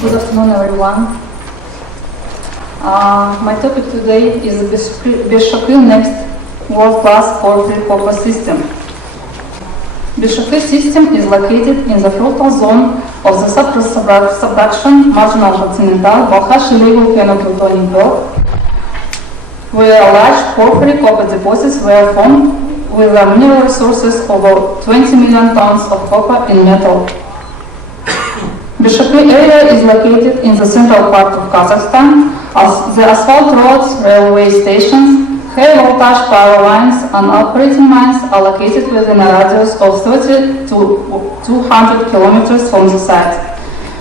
Good afternoon, everyone. My topic today is Beshakil next world-class porphyry copper system. Beshakil system is located in the fruitful zone of the subduction marginal continental Balkhash illegal phenocryptonic belt, where large porphyry copper deposits were formed with mineral resources of over 20 million tons of copper in metal. Beshakil area is located in the central part of Kazakhstan, as the asphalt roads, railway stations, high voltage power lines and operating mines are located within a radius of 30 to 200 kilometers from the site.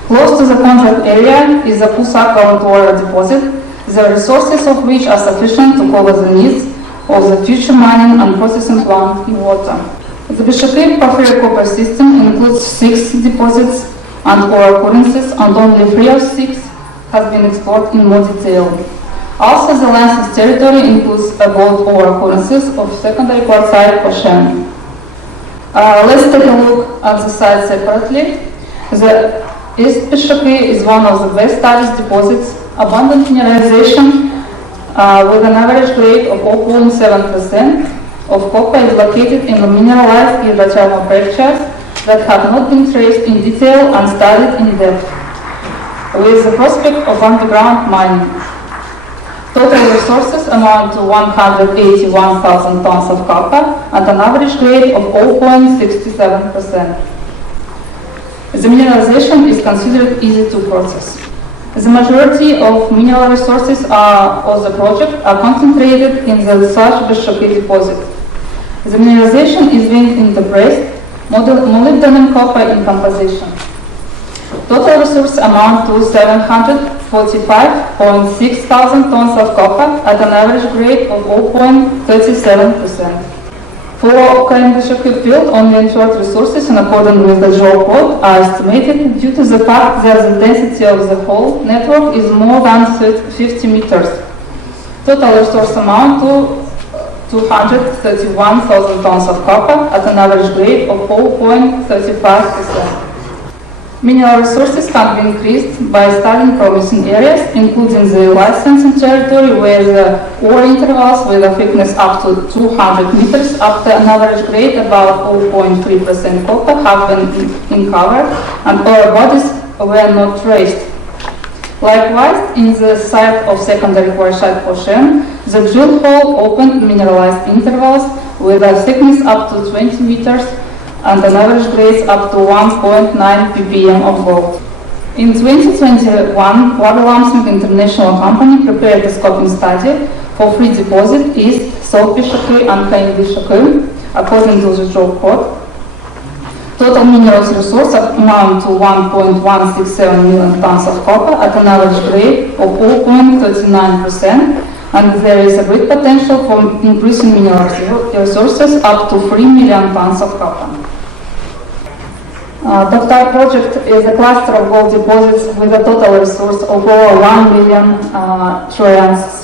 Close to the contract area is the Pusak Aurora deposit, the resources of which are sufficient to cover the needs of the future mining and processing plant in water. The Beshakil porphyry copper system includes 6 deposits and ore occurrences, and only 3 of 6 has been explored in more detail. Also, the license territory includes gold ore occurrences of secondary quartzite portion. Let's take a look at the site separately. The East Beshakil is one of the best studied deposits, abundant mineralization with an average grade of 0.7% of copper is located in the mineralized hydrothermal fractures that have not been traced in detail and studied in depth, with the prospect of underground mining. Total resources amount to 181,000 tons of copper at an average grade of 0.67%. The mineralization is considered easy to process. The majority of mineral resources of the project are concentrated in the Sach Beshakil deposit. The mineralization is vein interbraced, molybdenum copper in composition. Total resources amount to 745.6 thousand tons of copper at an average grade of 0.37%. For Beshakil field, only inferred resources in accordance with the geo code are estimated due to the fact that the density of the whole network is more than 50 meters. Total resource amount to 231,000 tons of copper at an average grade of 0.35%. Mineral resources can be increased by studying promising areas, including the licensing territory where the ore intervals with a thickness up to 200 meters up to an average grade about 0.3% copper have been uncovered and ore bodies were not traced. Likewise, in the site of secondary quartzite portion, the drill hole opened mineralized intervals with a thickness up to 20 meters and an average grade up to 1.9 ppm of gold. In 2021, Water International Company prepared a scoping study for 3 deposits, East, South Beshakil and Kain Beshakil, according to the job code. Total minerals resource amount to 1.167 million tons of copper at an average grade of 0.39%, and there is a great potential for increasing mineral resources up to 3 million tons of copper. Dr. project is a cluster of gold deposits with a total resource of over 1 million troy ounces.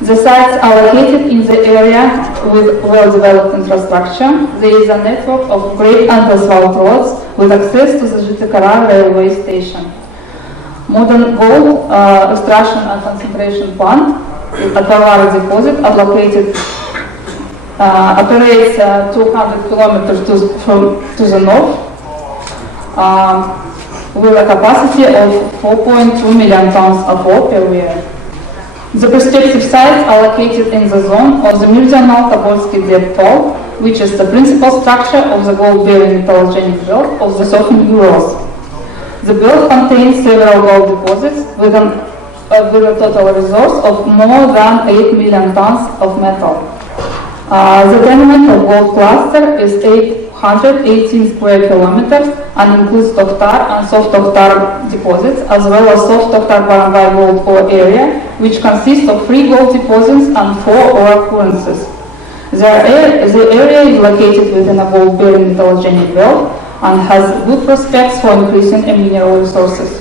The sites are located in the area with well-developed infrastructure. There is a network of great asphalt roads with access to the Jitikara railway station. Modern gold extraction and concentration plant at Aurora deposit operates 200 kilometers to the north with a capacity of 4.2 million tons of ore per year. The prospective sites are located in the zone of the Meridional Tobolsky depth fault, which is the principal structure of the gold-bearing metallogenic belt of the southern Urals. The belt contains several gold deposits with a total resource of more than 8 million tons of metal. The tenement of gold cluster is 818 square kilometers and includes Tokhtar and soft Tokhtar deposits, as well as soft Tokhtar Baranbai gold ore area, which consists of 3 gold deposits and 4 ore occurrences. The area is located within a gold-bearing metallogenic belt and has good prospects for increasing mineral resources.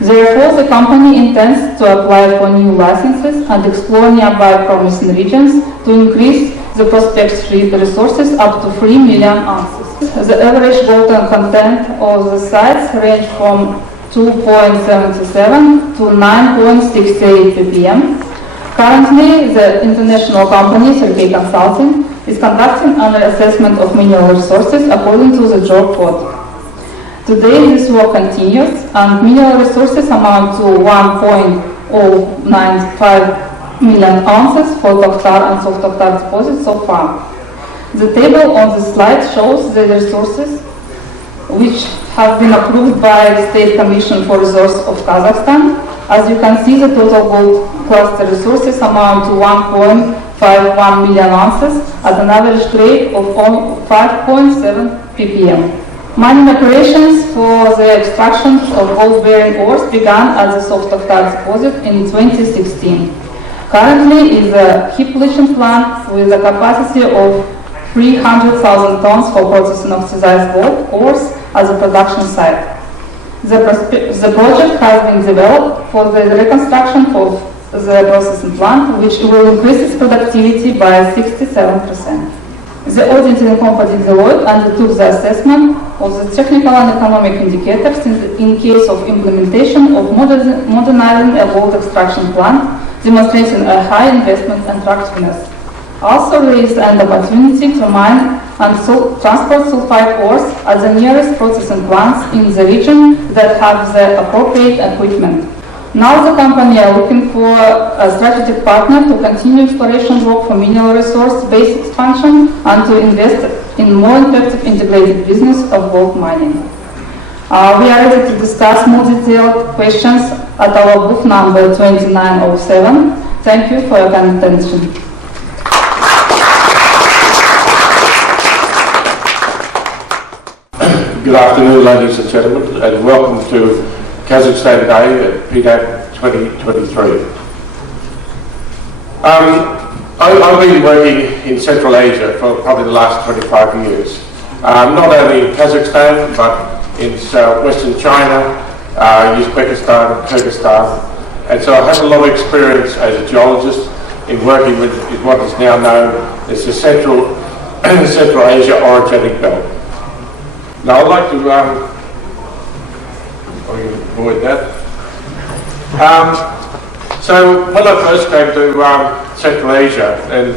Therefore, the company intends to apply for new licenses and explore nearby promising regions to increase the prospect's resources up to 3 million ounces. The average gold content of the sites range from 2.77 to 9.68 ppm. Currently, the international company, Sergei Consulting, is conducting an assessment of mineral resources according to the JORC code. Today, this work continues, and mineral resources amount to 1.095 million ounces for Tokhtar and soft Tokhtar deposits so far. The table on the slide shows the resources which have been approved by the State Commission for Resources of Kazakhstan. As you can see, the total gold cluster resources amount to 1.51 million ounces at an average grade of 5.7 ppm. Mining operations for the extraction of gold-bearing ores began at the soft Tokhtar deposit in 2016. Currently is a heap leaching plant with a capacity of 300,000 tons for processing oxidized gold ores as a production site. The project has been developed for the reconstruction of the processing plant, which will increase its productivity by 67%. The auditing company Geology undertook the assessment of the technical and economic indicators in case of implementation of modernizing a gold extraction plant, demonstrating a high investment attractiveness. Also raised an opportunity to mine and transport sulfide ores at the nearest processing plants in the region that have the appropriate equipment. Now the company are looking for a strategic partner to continue exploration work for mineral resource-based expansion and to invest in more effective integrated business of gold mining. We are ready to discuss more detailed questions at our booth number 2907. Thank you for your kind attention. Good afternoon, ladies and gentlemen, and welcome to Kazakhstan Day at PDAC 2023. I've been working in Central Asia for probably the last 25 years, not only in Kazakhstan, but in Western China, Uzbekistan, Kyrgyzstan, and so I have a lot of experience as a geologist in working with what is now known as the Central Asia Orogenic Belt. Now I'd like to avoid that. So when I first came to Central Asia in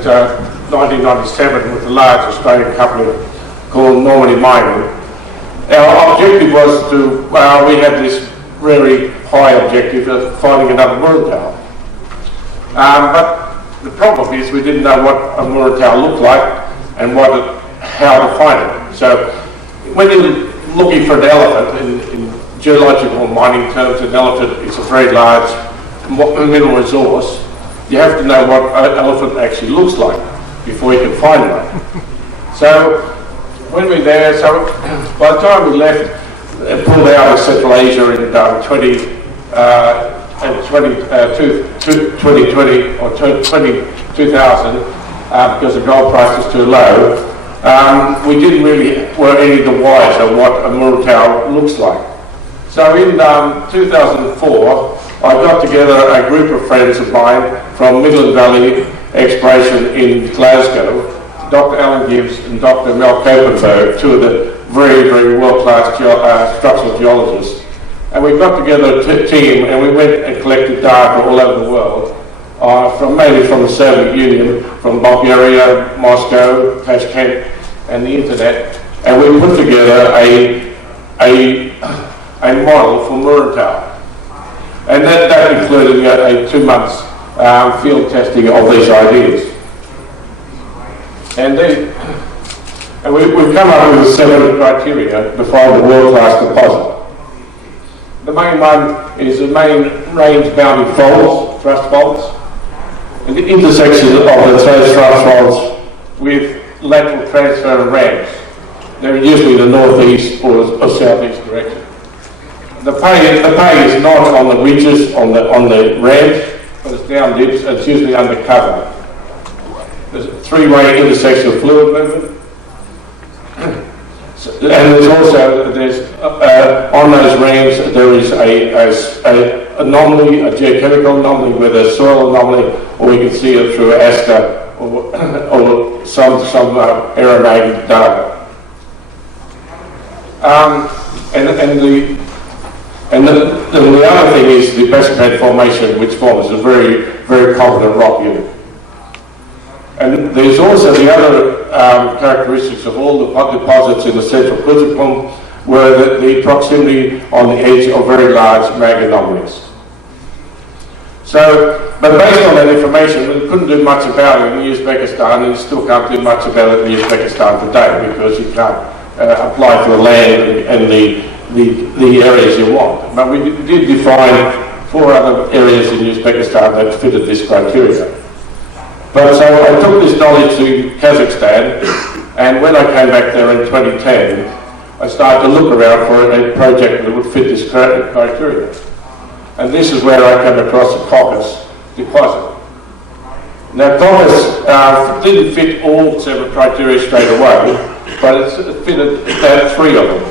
1997 with a large Australian company called Normandy Mining, our objective was to, we had this very high objective of finding another Muruntau. But the problem is we didn't know what a Muruntau looked like and how to find it. So when you're looking for an elephant, in geological mining terms, an elephant is a very large mineral resource. You have to know what an elephant actually looks like before you can find one. So when we're there, so by the time we left and pulled out of Central Asia in 2020 or 2000, because the gold price was too low, we didn't really were any the wiser what a Muruntau looks like. So in 2004, I got together a group of friends of mine from Midland Valley Exploration in Glasgow, Dr. Alan Gibbs and Dr. Mel Kopenberg, two of the very, very world-class structural geologists. And we got together a team and we went and collected data all over the world, mainly from the Soviet Union, from Bulgaria, Moscow, Tashkent, and the internet, and we put together a model for Muruntau. And that included a 2 months field testing of these ideas. And we've come up with 7 criteria to find the world-class deposit. The main one is the main range-bounding faults, thrust faults, and the intersection of those thrust faults with lateral transfer and ramps. They're usually the northeast or southeast direction. The pay is not on the ridges, on the ramps, but it's down dips, and it's usually undercover. There's a 3-way intersection of fluid movement. And there's also, on those ramps, there is a anomaly, a geochemical anomaly with a soil anomaly, or we can see it through ASCA or some aeromagned And the other thing is the Basement Formation, which forms a very, very competent rock unit. And there's also the other characteristics of all the deposits in the central Kazakhstan were the proximity on the edge of very large mag anomalies. So, but based on that information, we couldn't do much about it in Uzbekistan, and you still can't do much about it in Uzbekistan today because you can't apply for the land and the areas you want. But we did define 4 other areas in Uzbekistan that fitted this criteria. But so I took this knowledge to Kazakhstan, and when I came back there in 2010, I started to look around for a project that would fit this criteria. And this is where I came across the Caucasus deposit. Now Caucasus didn't fit all 7 criteria straight away, but it fitted about 3 of them.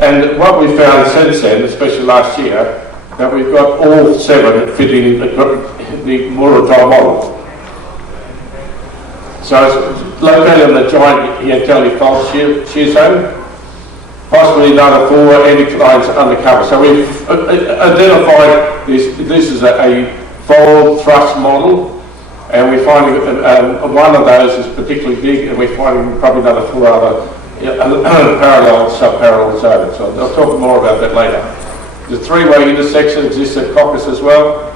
And what we found since then, especially last year, that we've got all 7 fitting the Aurora Model. So it's located on the giant Yanteli fault shear zone, possibly another 4 anticlines undercover. So we've identified this is a fold thrust model, and we're finding one of those is particularly big, and we're finding probably another 4 other parallel, sub-parallel zones. So I'll talk more about that later. The 3-way intersection exists at Caucasus as well.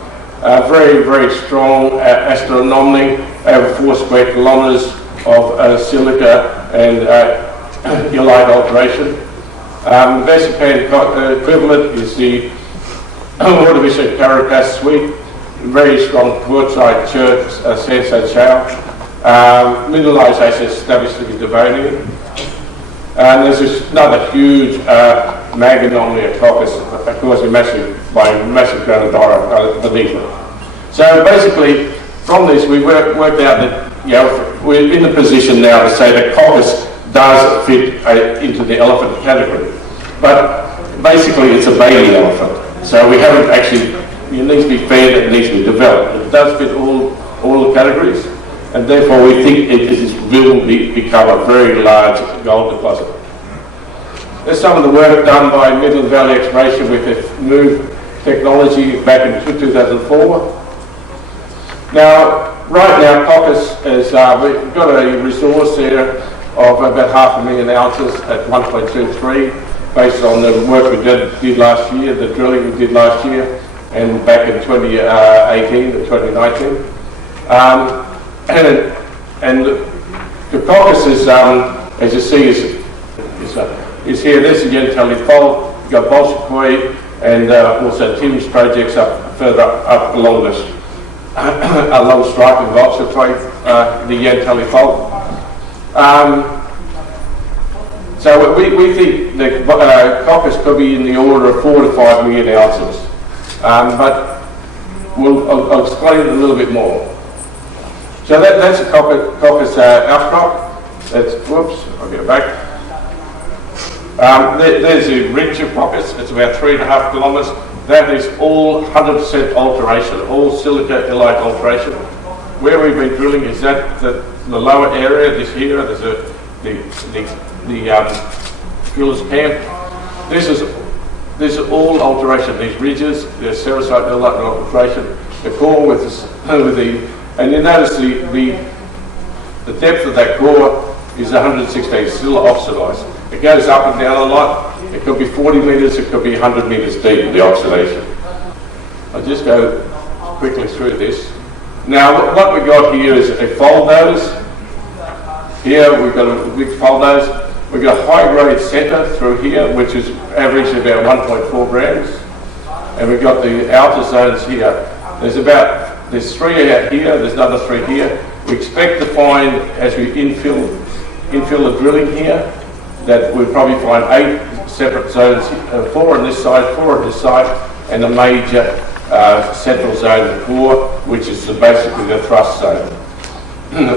Very, very strong astroanomaly, over 4 square kilometres of silica and illite alteration. The Vesipan equivalent is the Ordovician Caracas suite, very strong quartzite chert, sandstone shale. Mineralisation established to be Devonian. And there's another huge mag anomaly at Caucasus, causing massive granodiorite beneath it. So basically, from this, we worked out that we're in a position now to say that Caucasus does fit into the elephant category. But basically, it's a baby elephant. So we haven't actually, it needs to be fed, it needs to be developed. It does fit all the categories, and therefore we think it will become a very large gold deposit. There's some of the work done by Midland Valley Exploration with the MOVE technology back in 2004. Now, right now, Caucasus is, we've got a resource there of about 500,000 ounces at 1.23, based on the work we did last year, the drilling we did last year, and back in 2018 and 2019. And the Caucasus, as you see, is here. There's the Yenteli Fault. You've got Bolshoi and also Tim's projects up further up along this along strike of Bolshoi, the Yenteli Fault. So we think that Caucasus could be in the order of 4 to 5 million ounces, but I'll explain it a little bit more. So that's a Caucasus outcrop. That's, whoops, I'll get it back. There's the ridge of Caucasus. It's about 3.5 kilometres. That is all 100% alteration, all silica illite alteration. Where we've been drilling is that the lower area. This here, there's the drillers camp. This is all alteration. These ridges, there's sericite illite alteration. The core with the and you notice the depth of that core is 116, still oxidised. It goes up and down a lot. It could be 40 metres, it could be 100 metres deep, the oxidation. I'll just go quickly through this. Now, what we got here is a fold nose. Here we've got a big fold nose. We've got a high-grade centre through here, which is average about 1.4 grams. And we've got the outer zones here. There's 3 out here, there's another 3 here. We expect to find, as we infill the drilling here, that we'll probably find 8 separate zones, 4 on this side, 4 on this side, and a major central zone core, which is basically the thrust zone.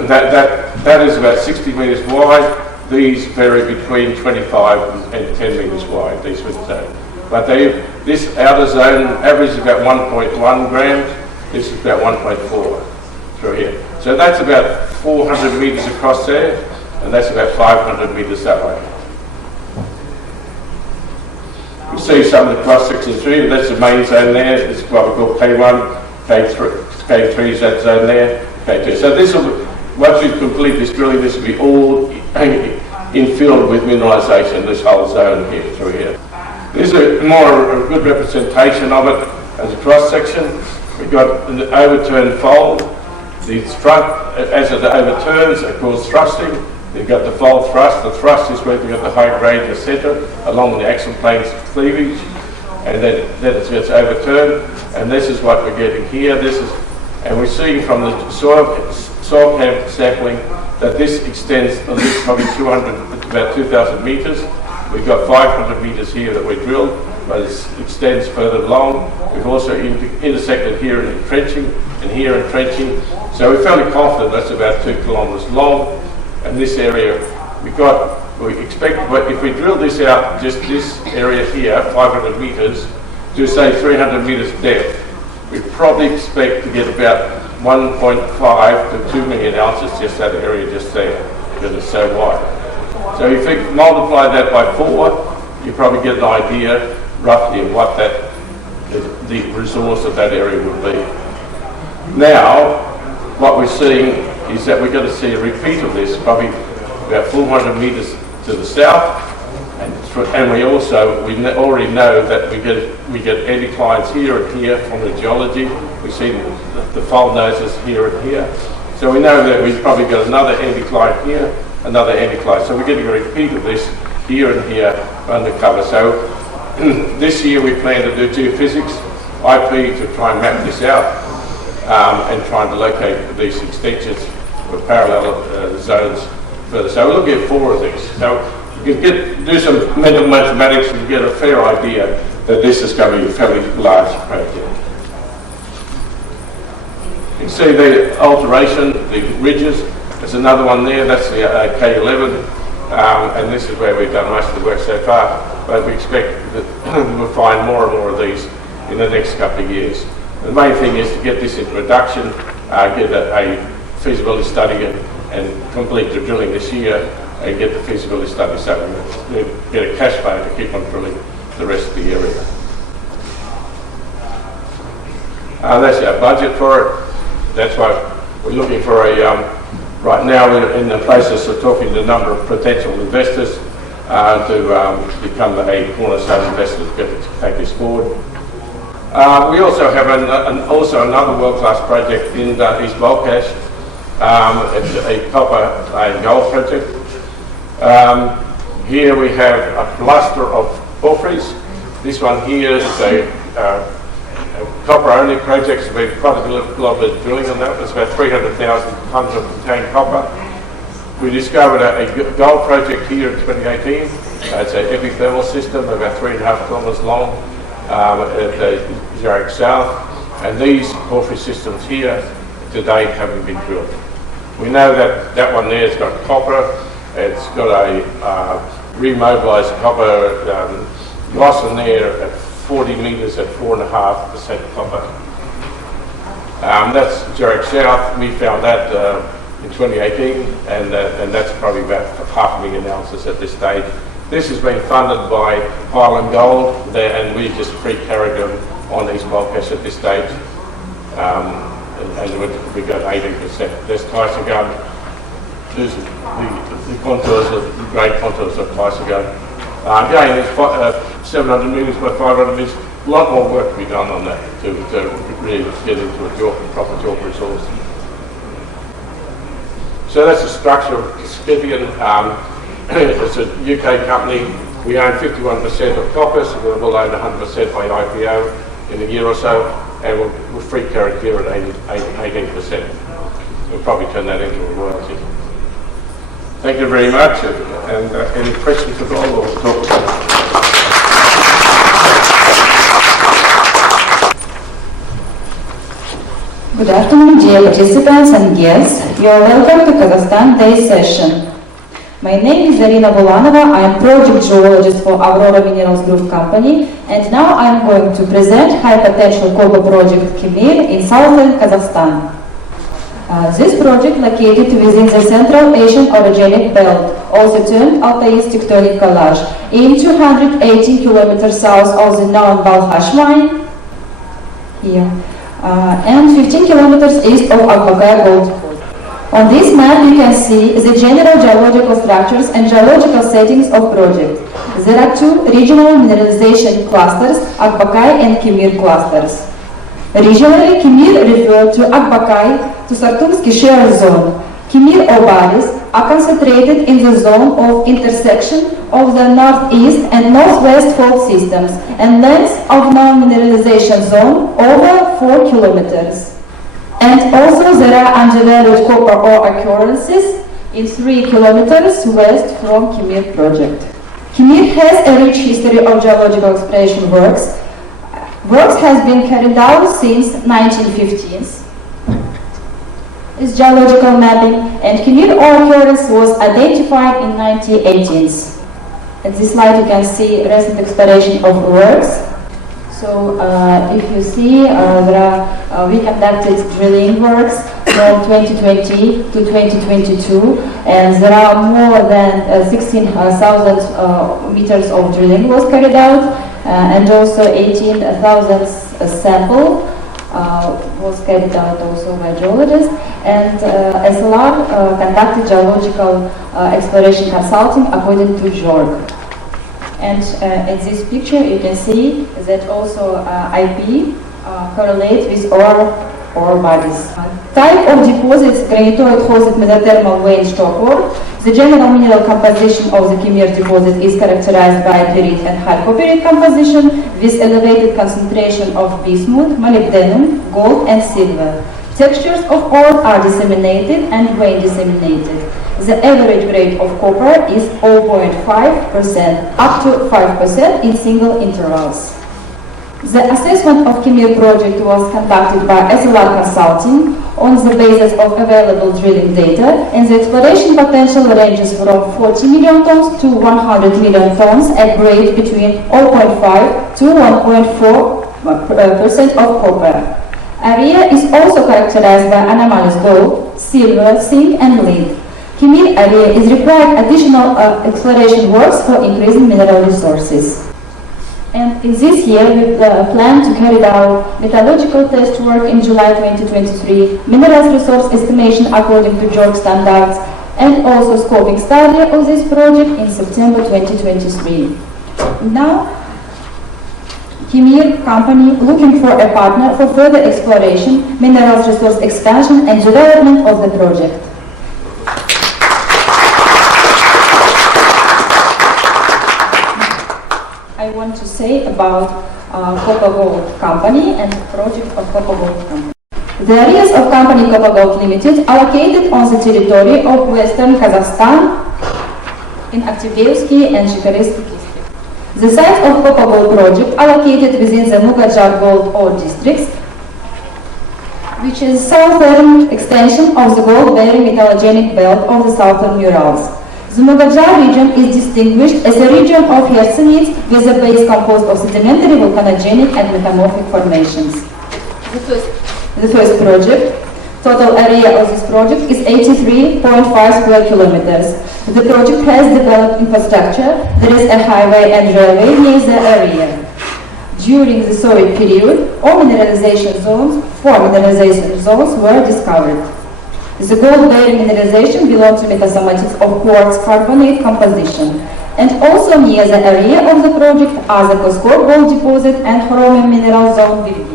That is about 60 metres wide. These vary between 25 and 10 metres wide, these zones. But this outer zone averages about 1.1 grams. This is about 1.4 through here. So that's about 400 metres across there, and that's about 500 metres that way. see some of the cross sections through. That's the main zone there. It's what we call K1, K3 is that zone there, K2. So this will, once we complete this drilling, this will be all infilled with mineralisation, this whole zone here, through here. This is a good representation of it as a cross section. We've got an overturned fold. As it overturns, it causes thrusting. You've got the fold thrust. The thrust is where you've got the high grade in the centre along the axial planes cleavage, and then it gets overturned. And this is what we're getting here. And we're seeing from the soil camp sampling that this extends at least probably about 2,000 metres. We've got 500 metres here that we drilled, but it extends further along. We've also intersected here in entrenching and here in trenching. So we're fairly confident that's about 2 kilometres long. And this area, we expect, if we drill this out, just this area here, 500 metres, to say 300 metres depth, we probably expect to get about 1.5 to 2 million ounces, just that area just there, because it's so wide. So if you multiply that by 4, you probably get an idea roughly of what the resource of that area would be. Now, what we're seeing is that we're going to see a repeat of this, probably about 400 metres to the south, and we already know that we get anticlines here and here from the geology. We see the fold noses here and here, so we know that we've probably got another anticline here, another anticline. So we're getting a repeat of this here and here undercover. So this year we plan to do geophysics, IP, to try and map this out and trying to locate these extensions with parallel zones further. So we're looking at 4 of these. So you can do some mental mathematics and get a fair idea that this is going to be a fairly large project. You can see the alteration, the ridges. There's another one there, that's the K11, and this is where we've done most of the work so far, but we expect that we'll find more and more of these in the next couple of years. The main thing is to get this into production, get a feasibility study and complete the drilling this year and get the feasibility study so we get a cash flow to keep on drilling the rest of the area. That's our budget for it. That's why we're looking for right now we're in the process of talking to a number of potential investors to become a cornerstone investor to take this forward. We also have another world-class project in East Balkash. It's a copper and gold project. Here we have a cluster of porphyries. This one here is a copper-only project. So we've quite a lot of drilling on that. It's about 300,000 tonnes of contained copper. We discovered a gold project here in 2018. It's an epithermal system, about 3.5 kilometres long at Zurich South. And these porphyry systems here to date haven't been drilled. We know that that one there has got copper. It's got a remobilised copper loss in there at 40 metres at 4.5% copper. That's Zurich South. We found that in 2018, and that's probably about 500,000 ounces at this stage. This has been funded by Highland Gold, and we just pre-carried them on East Balkash at this stage. And we got 18%. There's Tyson-Gun. There's the contours of the great contours of Tyson-Gun. Again, there's 700 metres by 500 metres. A lot more work to be done on that to really get into a proper JORC resource. So that's the structure of Scythian. It's a UK company. We own 51% of copper, so we'll own 100% by IPO in a year or so, and we'll free carry here at 18%. We'll probably turn that into a royalty. Thank you very much, and any questions at all, we'll talk about it. Good afternoon, dear participants and guests. You are welcome to Kazakhstan Day session. My name is Zarina Bulanova. I am project geologist for Aurora Minerals Group company, and now I am going to present high potential copper project Kemir in southern Kazakhstan. This project located within the Central Asian Orogenic Belt, also termed Altai's tectonic collage, in 218 kilometers south of the known Balkhash mine, here, and 15 kilometers east of Akbakaya gold deposit. On this map you can see the general geological structures and geological settings of project. There are two regional mineralization clusters, Akbakaya and Kimir clusters. Regionally, Kimir referred to Akbakaya to Sartumsky shear zone. Kimir ore bodies are concentrated in the zone of intersection of the northeast and northwest fault systems and length of non-mineralization zone over 4 kilometers. And also there are undeveloped copper ore occurrences in 3 kilometers west from Kimir project. Kimir has a rich history of geological exploration works. Works has been carried out since 1915s. Is geological mapping, and Kimir ore occurrence was identified in 1918s. At this slide you can see recent exploration of works. So if you see, we conducted drilling works from 2020 to 2022, and there are more than 16,000 meters of drilling was carried out, and also 18,000 sample was carried out also by geologists, and SLR conducted geological exploration consulting according to JORC. And in this picture you can see that also IP correlates with ore bodies. Type of deposits: granitoid hosted mesothermal vein stock ore. The general mineral composition of the Kimir deposit is characterized by pyrite and chalcopyrite composition with elevated concentration of bismuth, molybdenum, gold and silver. Textures of ore are disseminated and vein disseminated. The average grade of copper is 0.5% up to 5% in single intervals. The assessment of Kimir project was conducted by SLR Consulting on the basis of available drilling data, and the exploration potential ranges from 40 million tons to 100 million tons at grade between 0.5 to 1.4% of copper. Area is also characterized by anomalies gold, silver, zinc and lead. Kimir area is required additional exploration works for increasing mineral resources. And in this year, we plan to carry out metallurgical test work in July 2023, minerals resource estimation according to JORC standards, and also scoping study of this project in September 2023. Now, Kimir company looking for a partner for further exploration, minerals resource expansion and development of the project. I want to say about Copper Gold Company and project of Copper Gold Company. The areas of company Copper Gold Limited are located on the territory of western Kazakhstan in Aktivdeyevsky and Zhikarsky district. The sites of Copper Gold project are located within the Mugajar gold ore districts, which is southern extension of the gold-bearing metallogenic belt of the southern Urals. The Mugajar region is distinguished as a region of hercynites with a base composed of sedimentary, volcanogenic and metamorphic formations. The first project, total area of this project is 83.5 square kilometers. The project has developed infrastructure. There is a highway and railway near the area. During the Soviet period, four mineralization zones were discovered. The gold-bearing mineralization belongs to metasomatics of quartz carbonate composition. And also near the area of the project are the Koskor gold deposit and chromium mineral zone Virgin.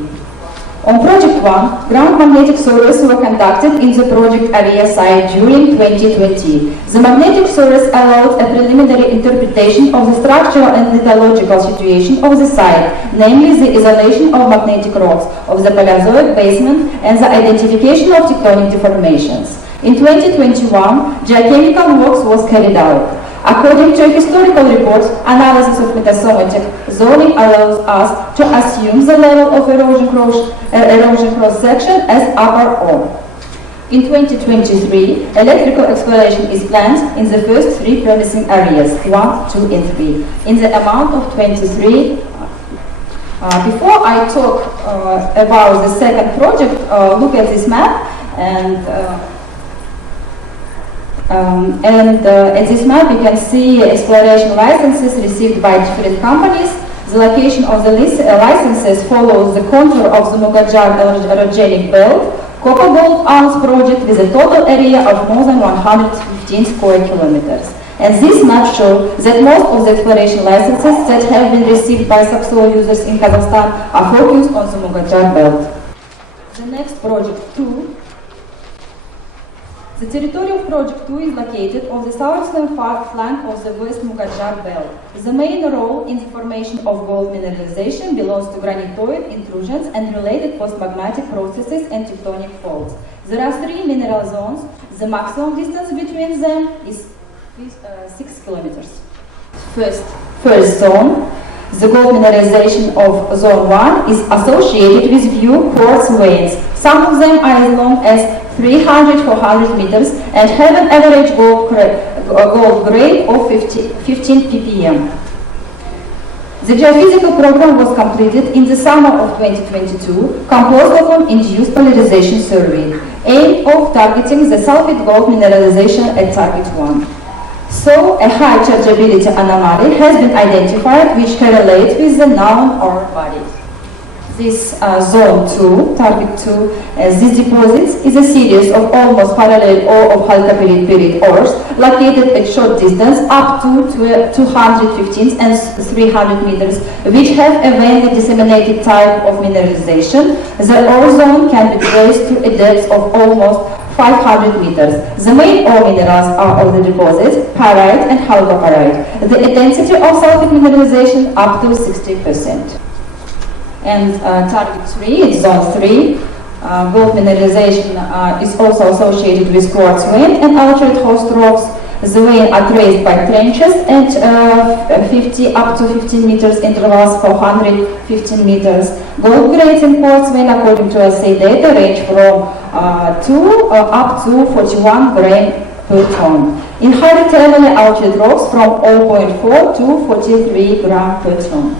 On Project 1, ground magnetic surveys were conducted in the project area site during 2020. The magnetic surveys allowed a preliminary interpretation of the structural and lithological situation of the site, namely the isolation of magnetic rocks of the Paleozoic basement and the identification of tectonic deformations. In 2021, geochemical works was carried out. According to historical reports, analysis of metasomatic zoning allows us to assume the level of erosion cross-section as upper O. In 2023, electrical exploration is planned in the first three promising areas, 1, 2 and 3, in the amount of 23. Before I talk about the second project, look at this map. At this map you can see exploration licenses received by different companies. The location of the licenses follows the contour of the Mugajar orogenic belt, copper gold ounce project with a total area of more than 115 square kilometers. And this map shows that most of the exploration licenses that have been received by subsoil users in Kazakhstan are focused on the Mugajar belt. The next project 2. The territory of Project 2 is located on the southern flank of the West Mugajar belt. The main role in the formation of gold mineralization belongs to granitoid intrusions and related postmagmatic processes and tectonic faults. There are 3 mineral zones. The maximum distance between them is 6 kilometers. First zone, the gold mineralization of Zone 1 is associated with few quartz veins. Some of them are as long as 300-400 meters and have an average gold grade of 15 ppm. The geophysical program was completed in the summer of 2022, composed of an induced polarization survey, aim of targeting the sulfide gold mineralization at target 1. So, a high chargeability anomaly has been identified which correlates with the known ore bodies. This zone 2, target 2, these deposits is a series of almost parallel ore of halka-period ores located at short distance up to 215 and 300 meters, which have a veinly disseminated type of mineralization. The ore zone can be traced to a depth of almost 500 meters. The main ore minerals are of the deposits, pyrite and halcopyrite. The intensity of sulfide mineralization up to 60%. And target 3, it's zone 3. Gold mineralization is also associated with quartz vein and altered host rocks. The vein are traced by trenches at 50 up to 15 meters intervals for 115 meters. Gold grades in quartz vein according to assay data range from 2 up to 41 gram per ton. In higher terminally altered rocks from 0.4 to 43 gram per ton.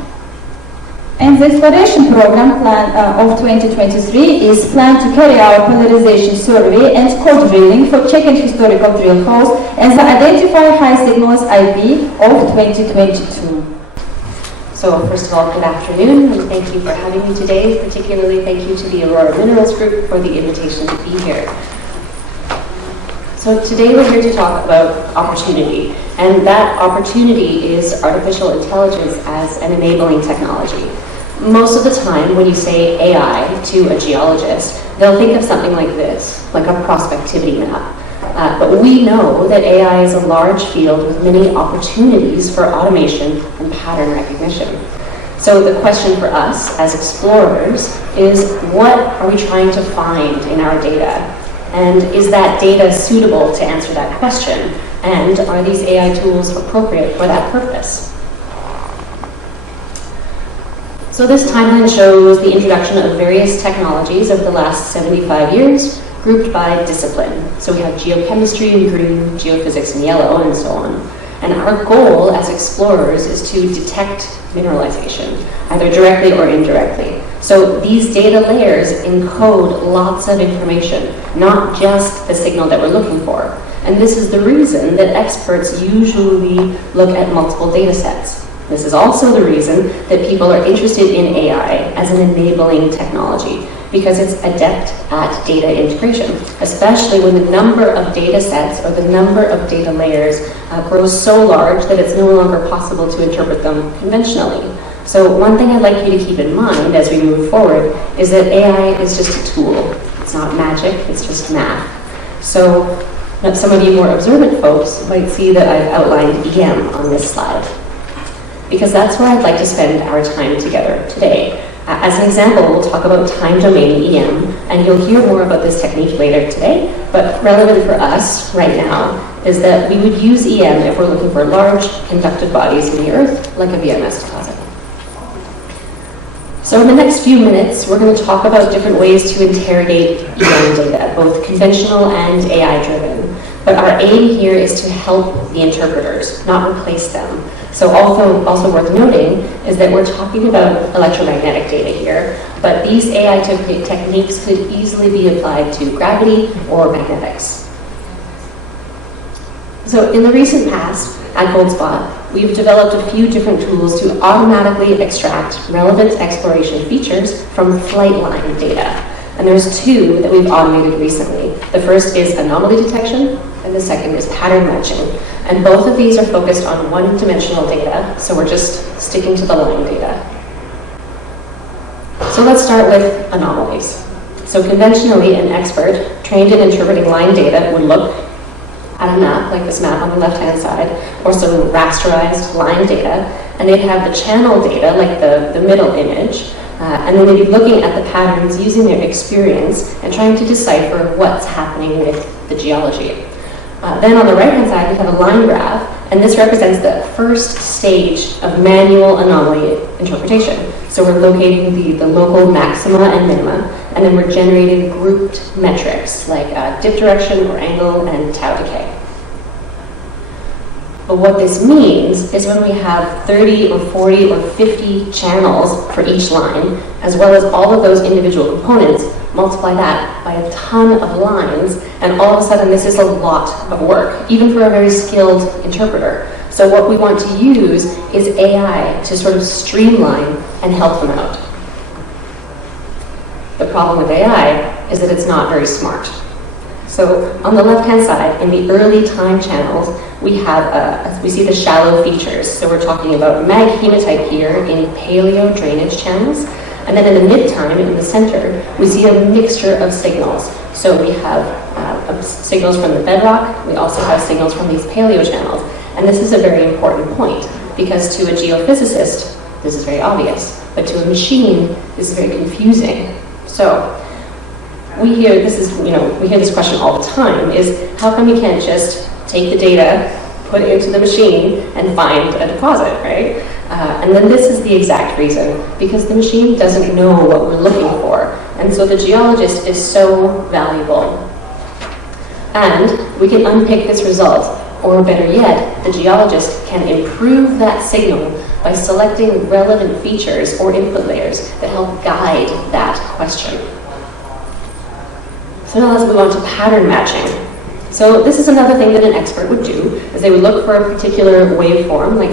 And the exploration program plan of 2023 is planned to carry out polarization survey and core drilling for checking historical drill holes and the identify high signals IP of 2022. So first of all, good afternoon, and thank you for having me today. Particularly thank you to the Aurora Minerals Group for the invitation to be here. So today we're here to talk about opportunity, and that opportunity is artificial intelligence as an enabling technology. Most of the time when you say AI to a geologist, they'll think of something like this, like a prospectivity map. But we know that AI is a large field with many opportunities for automation and pattern recognition. So the question for us as explorers is, what are we trying to find in our data? And is that data suitable to answer that question? And are these AI tools appropriate for that purpose? So this timeline shows the introduction of various technologies over the last 75 years, grouped by discipline. So we have geochemistry in green, geophysics in yellow, and so on. And our goal as explorers is to detect mineralization, either directly or indirectly. So these data layers encode lots of information, not just the signal that we're looking for. And this is the reason that experts usually look at multiple data sets. This is also the reason that people are interested in AI as an enabling technology, because it's adept at data integration, especially when the number of data sets or the number of data layers grows so large that it's no longer possible to interpret them conventionally. So one thing I'd like you to keep in mind as we move forward is that AI is just a tool. It's not magic, it's just math. So some of you more observant folks might see that I've outlined EM on this slide, because that's where I'd like to spend our time together today. As an example, we'll talk about time domain EM, and you'll hear more about this technique later today, but relevant for us right now is that we would use EM if we're looking for large conductive bodies in the Earth, like a VMS deposit. So in the next few minutes, we're going to talk about different ways to interrogate EM data, both conventional and AI-driven. But our aim here is to help the interpreters, not replace them. So also worth noting is that we're talking about electromagnetic data here, but these AI techniques could easily be applied to gravity or magnetics. So in the recent past, at Goldspot, we've developed a few different tools to automatically extract relevant exploration features from flight line data. And there's two that we've automated recently. The first is anomaly detection, and the second is pattern matching. And both of these are focused on one-dimensional data, so we're just sticking to the line data. So let's start with anomalies. So conventionally, an expert trained in interpreting line data would look at a map, like this map on the left-hand side, or some rasterized line data, and they'd have the channel data, like the middle image, and then they'd be looking at the patterns using their experience and trying to decipher what's happening with the geology. Then on the right-hand side, we have a line graph, and this represents the first stage of manual anomaly interpretation. So we're locating the local maxima and minima, and then we're generating grouped metrics like dip direction or angle and tau decay. But what this means is when we have 30 or 40 or 50 channels for each line, as well as all of those individual components, multiply that by a ton of lines, and all of a sudden this is a lot of work, even for a very skilled interpreter. So what we want to use is AI to sort of streamline and help them out. The problem with AI is that it's not very smart. So on the left-hand side, in the early time channels, we see the shallow features. So we're talking about mag hematite here in paleo drainage channels. And then in the mid-time, in the center, we see a mixture of signals. So we have signals from the bedrock. We also have signals from these paleo channels. And this is a very important point, because to a geophysicist, this is very obvious. But to a machine, this is very confusing. So we hear this question all the time, is how come you can't just take the data, put it into the machine, and find a deposit, right? And then this is the exact reason, because the machine doesn't know what we're looking for. And so the geologist is so valuable. And we can unpick this result, or better yet, the geologist can improve that signal by selecting relevant features or input layers that help guide that question. So now let's move on to pattern matching. So this is another thing that an expert would do, is they would look for a particular waveform, like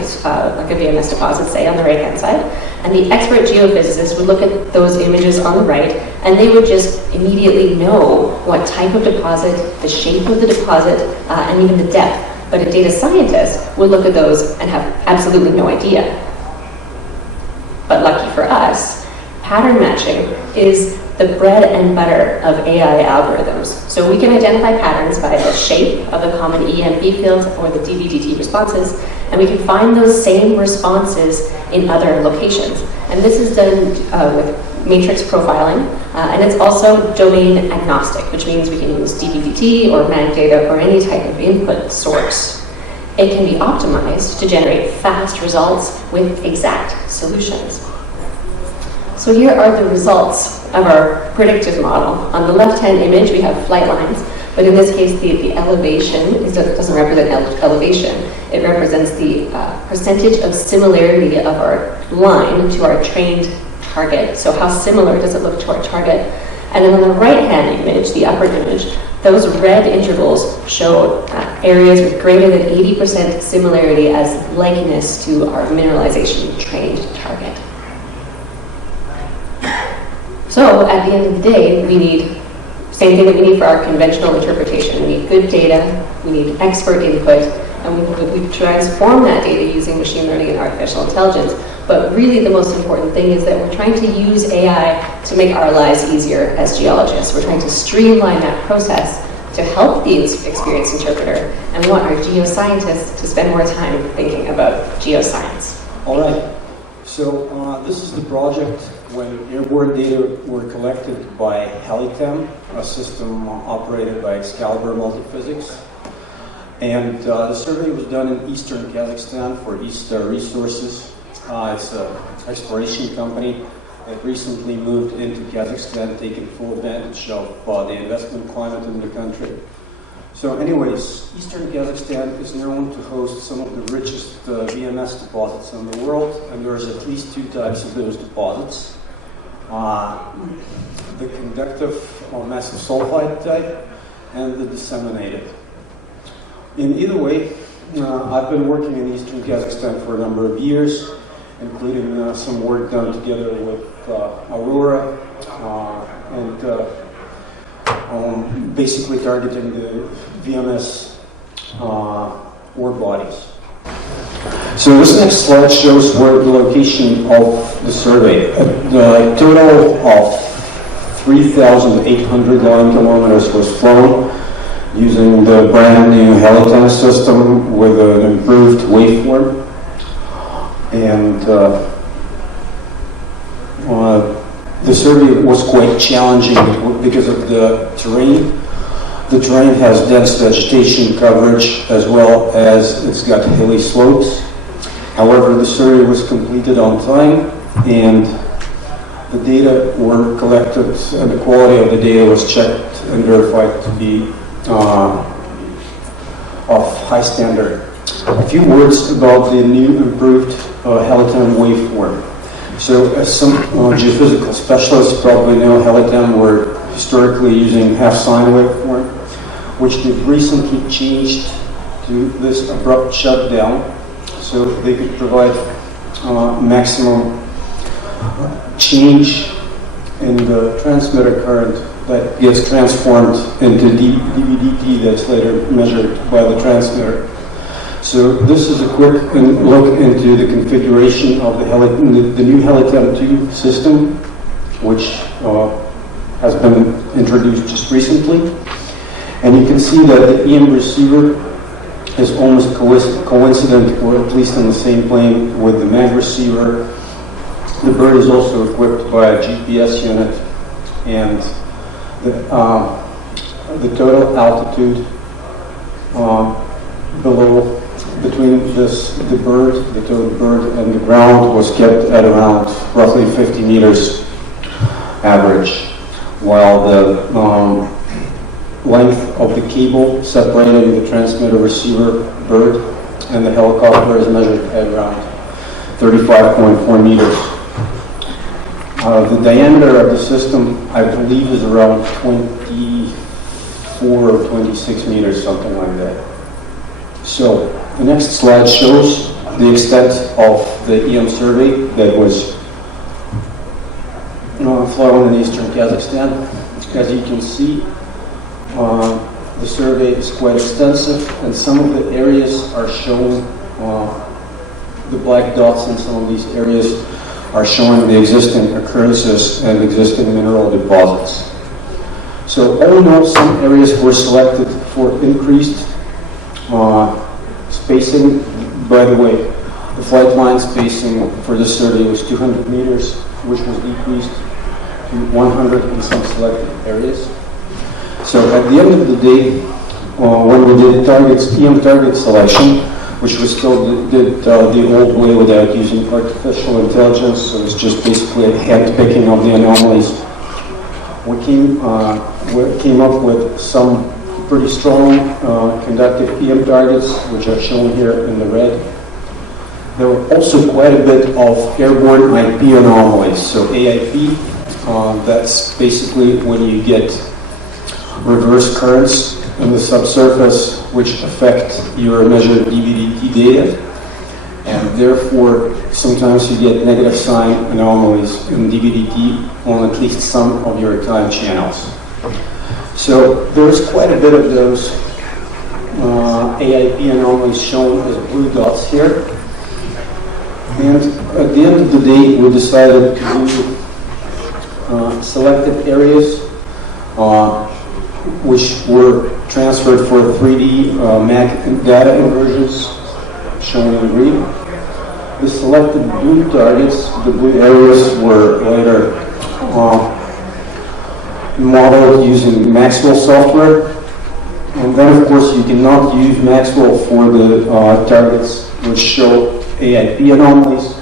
a VMS deposit, say, on the right-hand side, and the expert geophysicist would look at those images on the right, and they would just immediately know what type of deposit, the shape of the deposit, and even the depth. But a data scientist would look at those and have absolutely no idea. But lucky for us, pattern matching is the bread and butter of AI algorithms. So we can identify patterns by the shape of the common EMB field or the DVDT responses, and we can find those same responses in other locations. And this is done with matrix profiling, and it's also domain agnostic, which means we can use DVDT or mag data or any type of input source. It can be optimized to generate fast results with exact solutions. So here are the results of our predictive model. On the left-hand image, we have flight lines, but in this case, the elevation doesn't represent elevation. It represents the percentage of similarity of our line to our trained target. So how similar does it look to our target? And then on the right-hand image, the upper image, those red intervals show areas with greater than 80% similarity as likeness to our mineralization trained target. So at the end of the day, we need same thing that we need for our conventional interpretation. We need good data, we need expert input, and we transform that data using machine learning and artificial intelligence. But really the most important thing is that we're trying to use AI to make our lives easier as geologists. We're trying to streamline that process to help the experienced interpreter, and we want our geoscientists to spend more time thinking about geoscience. All right. So this is the project when airborne data were collected by Helitem, a system operated by Excalibur Multiphysics. And the survey was done in eastern Kazakhstan for East Resources. It's an exploration company that recently moved into Kazakhstan, taking full advantage of the investment climate in the country. So anyways, Eastern Kazakhstan is known to host some of the richest VMS deposits in the world, and there's at least two types of those deposits. The conductive or massive sulfide type and the disseminated. In either way, I've been working in Eastern Kazakhstan for a number of years, including some work done together with Aurora and basically targeting the VMS ore bodies. So this next slide shows where the location of the survey. The total of 3,800 line kilometers was flown using the brand new Helitan system with an improved waveform. And the survey was quite challenging because of the terrain. The terrain has dense vegetation coverage as well as it's got hilly slopes. However, the survey was completed on time and the data were collected and the quality of the data was checked and verified to be of high standard. A few words about the new improved Helitan waveform. So as some geophysical specialists probably know, Helitan were historically using half-sine waveform, which they've recently changed to this abrupt shutdown so they could provide maximum change in the transmitter current that gets transformed into dBdt that's later measured by the transmitter. So this is a quick look into the configuration of the new Helitan 2 system, which has been introduced just recently. And you can see that the EM receiver is almost coincident, or at least on the same plane with the mag receiver. The bird is also equipped by a GPS unit, and the total altitude between the total bird and the ground was kept at around roughly 50 meters average, while the length of the cable separating the transmitter receiver bird and the helicopter is measured at around 35.4 meters. The diameter of the system, I believe, is around 24 or 26 meters, something like that. So the next slide shows the extent of the EM survey that was flown in eastern Kazakhstan. As you can see, the survey is quite extensive, and some of the areas are shown, the black dots in some of these areas are showing the existing occurrences and existing mineral deposits. So all in all, some areas were selected for increased spacing. By the way, the flight line spacing for this survey was 200 meters, which was decreased to 100 in some selected areas. So at the end of the day, when we did EM target selection, which we still did the old way without using artificial intelligence, so it's just basically a hand-picking of the anomalies, we came up with some pretty strong conductive EM targets, which are shown here in the red. There were also quite a bit of airborne IP anomalies. So AIP, that's basically when you get reverse currents in the subsurface which affect your measured dBdt data, and therefore sometimes you get negative sign anomalies in dBdt on at least some of your time channels. So there's quite a bit of those AIP anomalies shown as blue dots here. And at the end of the day, we decided to do selected areas which were transferred for 3D MAC data inversions, shown in green. The selected blue targets, the blue areas, were later modeled using Maxwell software. And then, of course, you cannot use Maxwell for the targets which show AIP anomalies.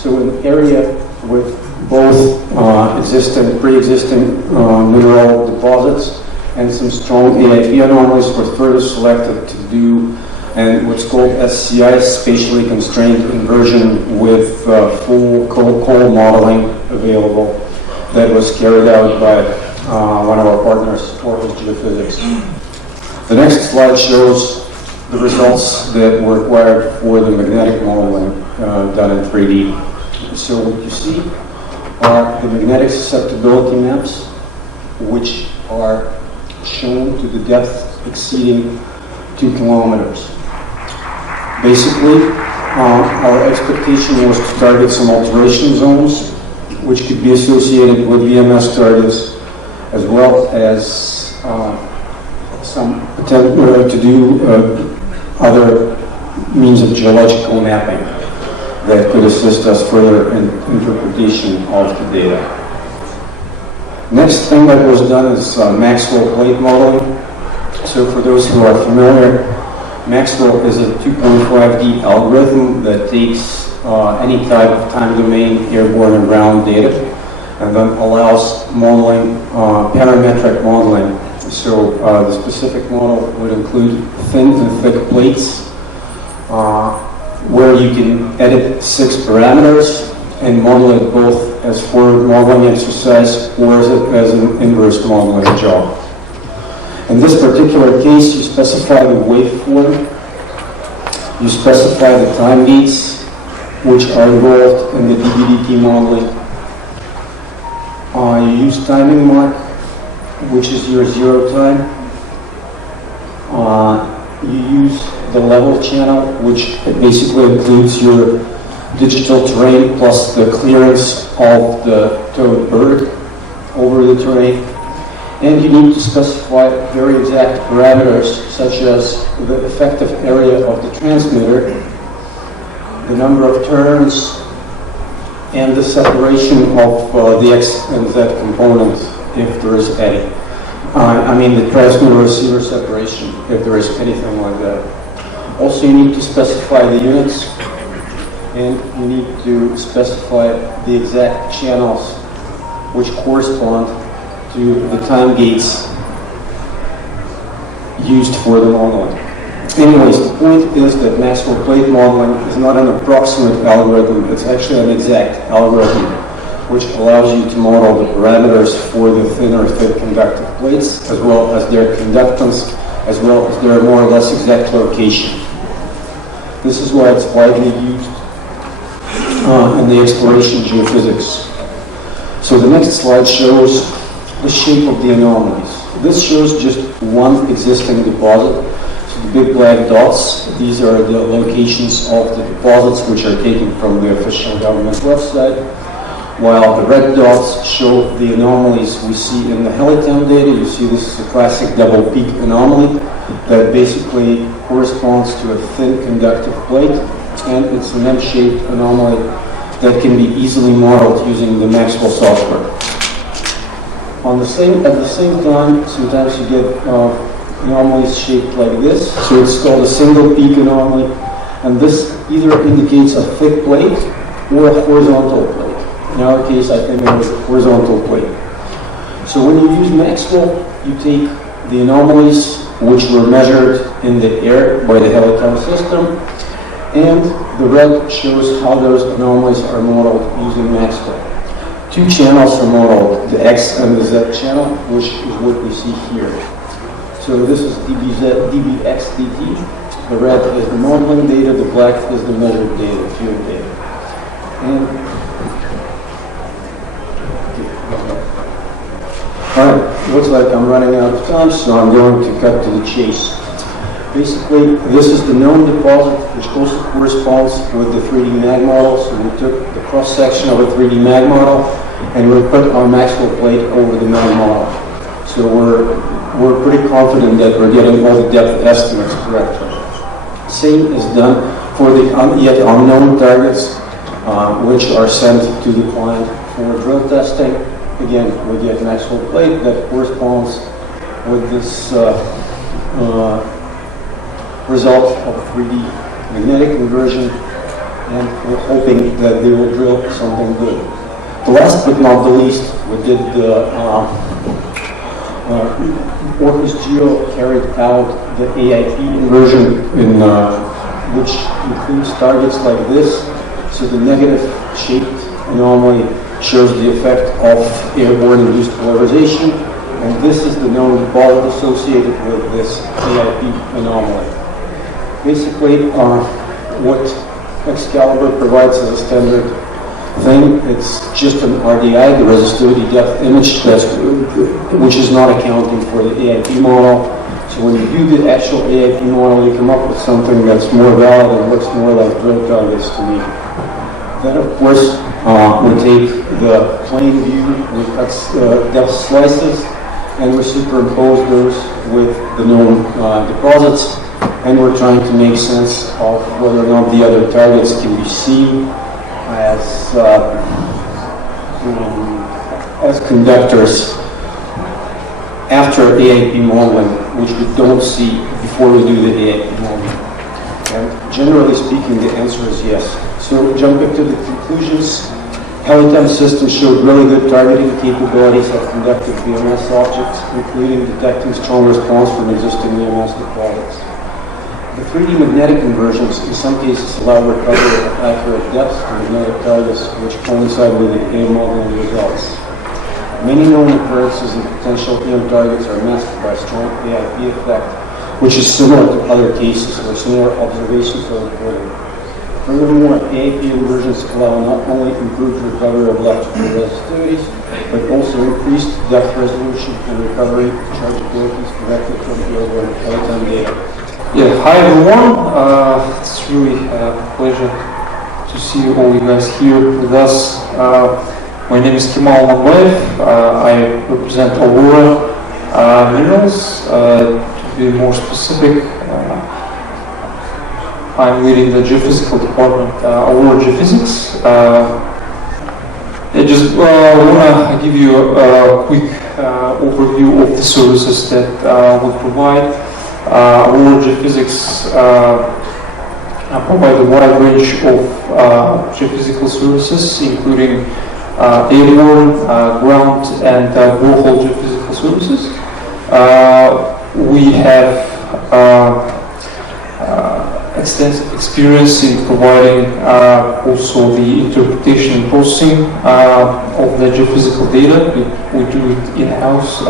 So an area with both pre-existing mineral deposits and some strong AIP anomalies were further selected to do and what's called SCI, spatially constrained inversion, with full coal modeling available that was carried out by one of our partners, Aurora Geophysics. The next slide shows the results that were required for the magnetic modeling done in 3D. So what you see are the magnetic susceptibility maps, which are shown to the depth exceeding 2 kilometers. Basically, our expectation was to target some alteration zones, which could be associated with VMS targets, as well as some potential to do other means of geological mapping that could assist us further in interpretation of the data. Next thing that was done is Maxwell plate modeling. So for those who are familiar, Maxwell is a 2.5D algorithm that takes any type of time domain, airborne and ground data, and then allows modeling, parametric modeling. So the specific model would include thin and thick plates, where you can edit 6 parameters and model it both as forward modeling exercise or as an inverse modeling job. In this particular case, you specify the waveform, you specify the time gates which are involved in the DBDT modeling. You use timing mark, which is your 0 time. You use the level channel, which basically includes your digital terrain plus the clearance of the towed bird over the terrain. And you need to specify very exact parameters, such as the effective area of the transmitter, the number of turns, and the separation of the X and Z component, if there is any. I mean the transmitter-receiver separation, if there is anything like that. Also, you need to specify the units, and you need to specify the exact channels which correspond to the time gates used for the modeling. Anyways, the point is that Maxwell plate modeling is not an approximate algorithm, it's actually an exact algorithm, which allows you to model the parameters for the thin or thick conductive plates, as well as their conductance, as well as their more or less exact location. This is why it's widely used in the exploration geophysics. So the next slide shows the shape of the anomalies. This shows just one existing deposit. So the big black dots, these are the locations of the deposits which are taken from the official government website, while the red dots show the anomalies we see in the Helitem data. You see this is a classic double peak anomaly that basically corresponds to a thin conductive plate, and it's an M-shaped anomaly that can be easily modeled using the Maxwell software. At the same time, sometimes you get anomalies shaped like this. So it's called a single peak anomaly, and this either indicates a thick plate or a horizontal plate. In our case, I think it was a horizontal plate. So when you use Maxwell, you take the anomalies which were measured in the air by the Helitem system, and the red shows how those anomalies are modeled using Maxwell. 2 channels are modeled, the X and the Z channel, which is what we see here. So this is DBXDT. The red is the modeling data, the black is the measured data, field data. And alright, looks like I'm running out of time, so I'm going to cut to the chase. Basically, this is the known deposit, which also corresponds with the 3D mag model. So we took the cross-section of a 3D mag model, and we put our Maxwell plate over the mag model. So we're pretty confident that we're getting all the depth estimates correctly. Same is done for the yet unknown targets, which are sent to the client for drill testing. Again, we get Maxwell plate that corresponds with this result of 3D magnetic inversion, and we're hoping that they will drill something good. Last but not the least, we did the Orcus Geo carried out the AIC Inversion, which includes targets like this. So the negative shaped anomaly shows the effect of airborne induced polarization, and this is the known deposit associated with this AIP anomaly. Basically, what Excalibur provides as a standard thing, it's just an RDI, the resistivity depth image, which is not accounting for the AIP model. So when you do the actual AIP model, you come up with something that's more valid and looks more like drill targets to me. Then, of course, we take the plane view, we cut depth slices, and we superimpose those with the known deposits, and we're trying to make sense of whether or not the other targets can be seen as conductors after AIP modeling, which we don't see before we do the AIP modeling. And generally speaking, the answer is yes. So jumping to the conclusions, Helitem system showed really good targeting capabilities of conductive BMS objects, including detecting strong response from existing EMS deposits. The 3D magnetic inversions in some cases allow recovery of accurate depths to magnetic targets, which coincide with the EM modeling results. Many known occurrences in potential EM targets are masked by a strong AIP effect, which is similar to other cases where similar observations are reported. Furthermore, AIP inversions allow not only improved recovery of electrical resistivities, but also increased depth resolution and recovery chargeabilities directly from the airborne Helitem data. Yeah, hi everyone. It's really a pleasure to see all you guys here with us. My name is Kemal Mambayev. I represent Aurora Minerals. To be more specific, I'm leading the geophysical department, Aurora Geophysics. I just want to give you a quick overview of the services that we provide. Aurora Geophysics provide a wide range of geophysical services, including airborne, ground, and borehole geophysical services. We have extensive experience in providing also the interpretation and processing of the geophysical data. We do it in-house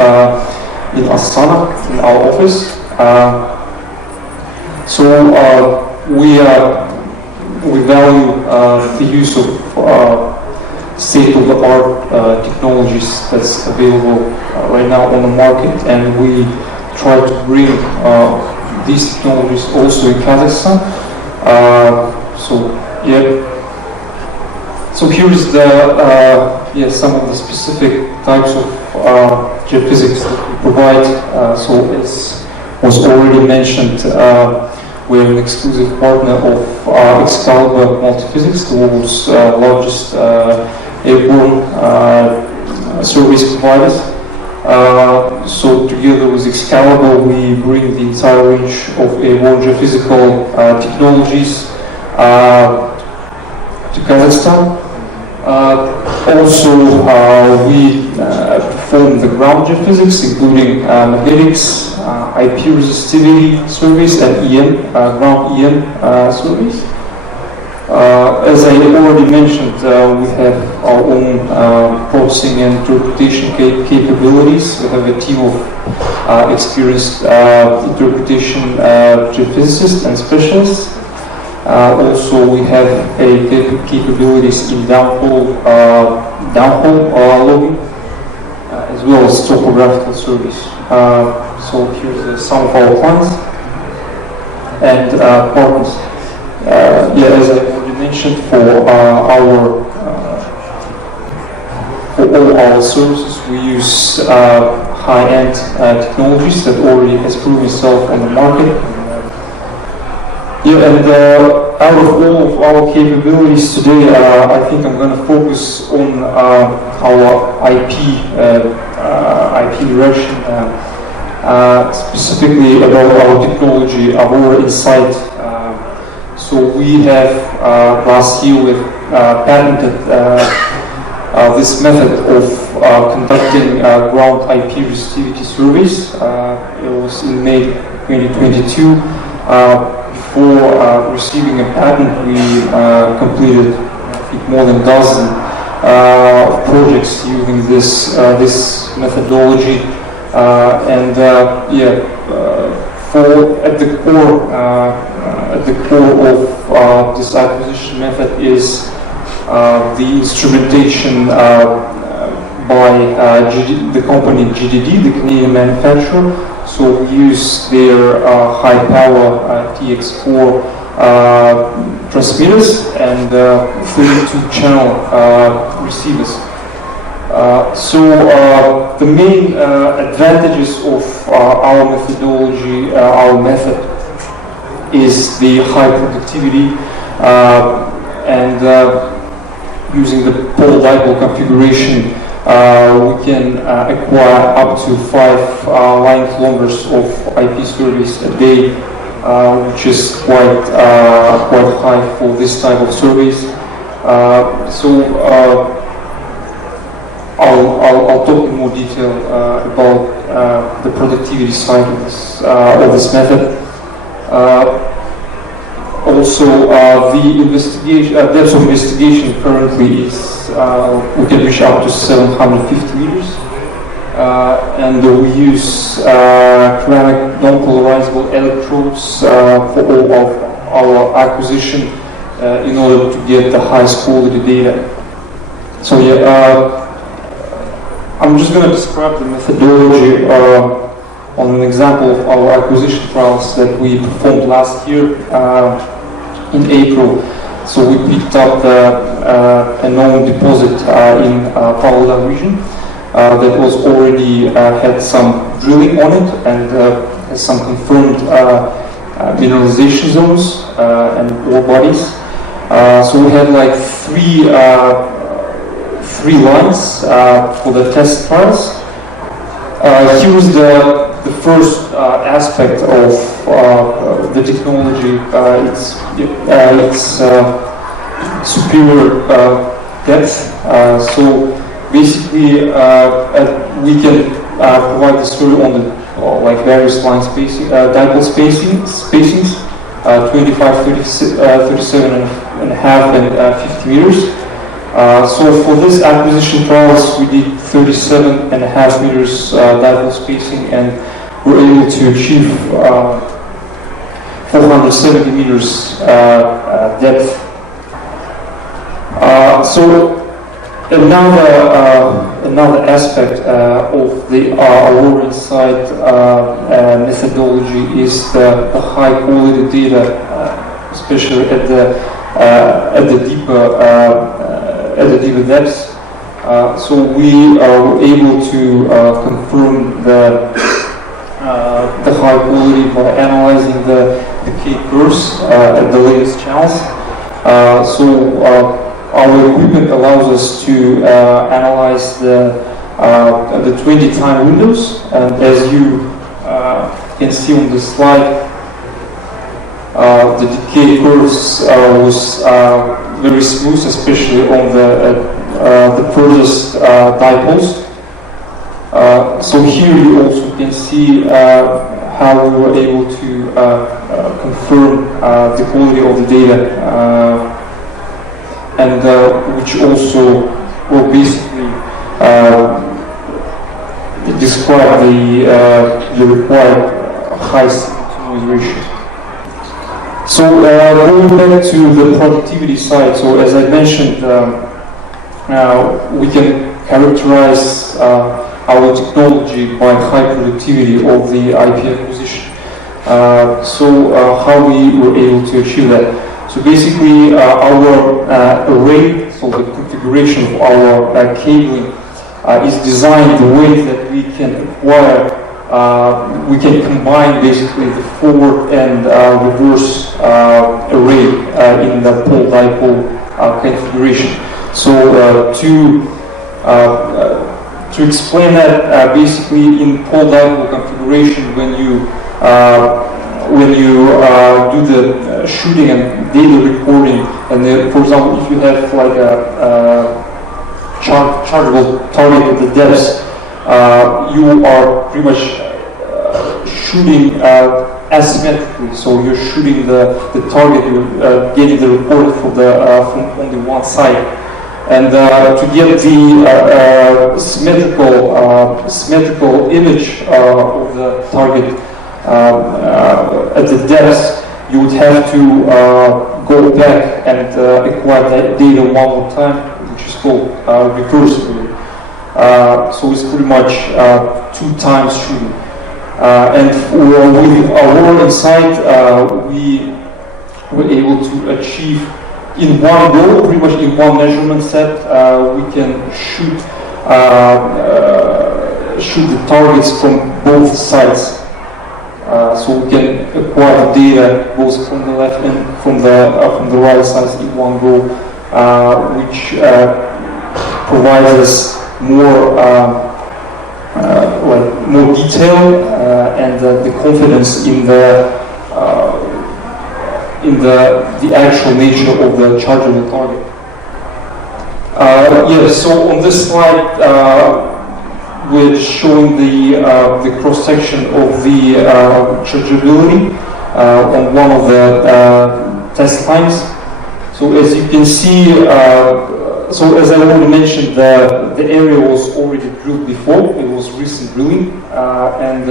in Astana, in our office. We value the use of state-of-the-art technologies that's available right now on the market, and we try to bring these technologies also in Kazakhstan. So here is the some of the specific types of geophysics that we provide. So as was already mentioned, we're an exclusive partner of Excalibur Multiphysics, the world's largest airborne service providers. So together with Excalibur, we bring the entire range of airborne geophysical technologies to Kazakhstan. We perform the ground geophysics, including magnetics, IP resistivity surveys, and EM, ground EM surveys. As I already mentioned, we have our own processing and interpretation capabilities. We have a team of experienced interpretation geophysicists and specialists. Also, we have capabilities in downhole logging, as well as topographical surveys. So here's some of our clients and partners. As I already mentioned, for all our services, we use high-end technologies that already has proven itself on the market. Out of all of our capabilities today, I think I'm going to focus on our IP direction, specifically about our technology, Aurora Insight. So we have last year we patented this method of conducting ground IP resistivity surveys. It was in May 2022. Before receiving a patent, we completed, I think, more than a dozen projects using this methodology, at the core of this acquisition method is the instrumentation by the company GDD, the Canadian manufacturer. So we use their high power TX4 transmitters and 32 channel receivers. The main advantages of our methodology, our method, is the high productivity and using the pole dipole configuration, we can acquire up to 5 line kilometers of IP surveys a day, which is quite high for this type of surveys. I'll talk in more detail about the productivity side of this method. The investigation, depth of investigation currently is, we can reach up to 750 meters. And we use ceramic non-polarizable electrodes for all of our acquisition in order to get the highest quality data. So I'm just going to describe the methodology on an example of our acquisition trials that we performed last year in April. So we picked up a known deposit in Pavlodar region that was already had some drilling on it and has some confirmed mineralization zones and ore bodies. So we had like three lines for the test trials. Here is the first aspect of the technology. It's superior depth. So basically, we can provide the survey on the various line spacing, dipole spacings, 25, 37 and a half, and 50 meters. So for this acquisition trials, we did 37.5 meters dipole spacing, and we're able to achieve 470 meters depth. So another aspect of the Aurora Insight methodology is the high quality data, especially at the deeper depths. So we are able to confirm the high quality by analyzing the decay curves at the latest channels. Our equipment allows us to analyze the 20 time windows, and as you can see on the slide, the decay curves was very smooth, especially on the furthest dipoles. So here you also can see how we were able to confirm the quality of the data, and which also will basically describe the required high signal-to-noise ratio. So going back to the productivity side, so as I mentioned, we can characterize our technology by high productivity of the IP acquisition. How we were able to achieve that? So basically, our array, so the configuration of our cabling is designed the way that we can acquire, we can combine basically the forward and reverse array in the pole dipole configuration. So to explain that, basically in pole dipole configuration, when you do the shooting and data recording, and then, for example, if you have like a chargeable target at the depths, you are pretty much shooting asymmetrically. So you're shooting the target, you're getting the report from only one side. And to get the symmetrical image of the target at the depths, you would have to go back and acquire that data one more time, which is called reverse imaging. So it's pretty much 2 times shooting. And with Aurora Insight, we were able to achieve in one go, pretty much in one measurement set, we can shoot the targets from both sides. So we can acquire the data both from the left and from the right sides in one go, which provides us more more detail and the confidence in the actual nature of the chargeable target. So on this slide, we're showing the cross-section of the chargeability on one of the test lines. So as you can see, so as I already mentioned, the area was already drilled before. It was recent drilling, and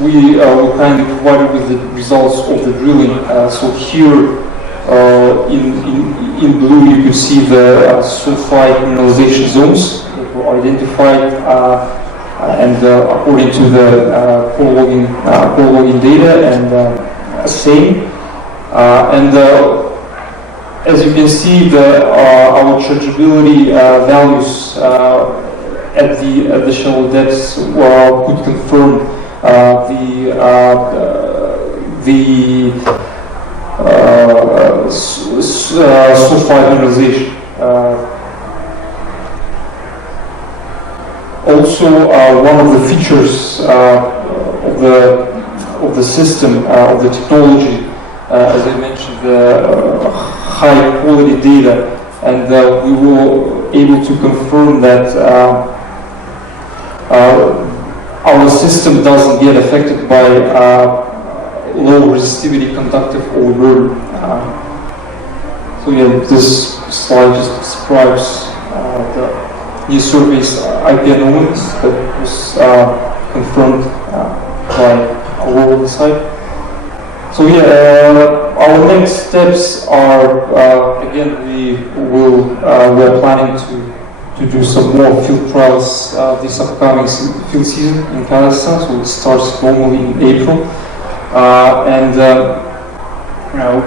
we were kindly provided with the results of the drilling. So here in blue you can see the sulfide mineralization zones that were identified and according to the core logging data and same. As you can see, our chargeability values at the shallow depths could confirm the sulfide mineralization. Also, one of the features of the system, of the technology, as I mentioned, the high quality data, and we were able to confirm that our system doesn't get affected by low resistivity conductive overburden. So yeah, this slide just describes the new survey's IP anomalies that was confirmed by Aurora Insight. So yeah, our next steps are again we're planning to do some more field trials this upcoming field season in Kazakhstan. So it starts normally in April, and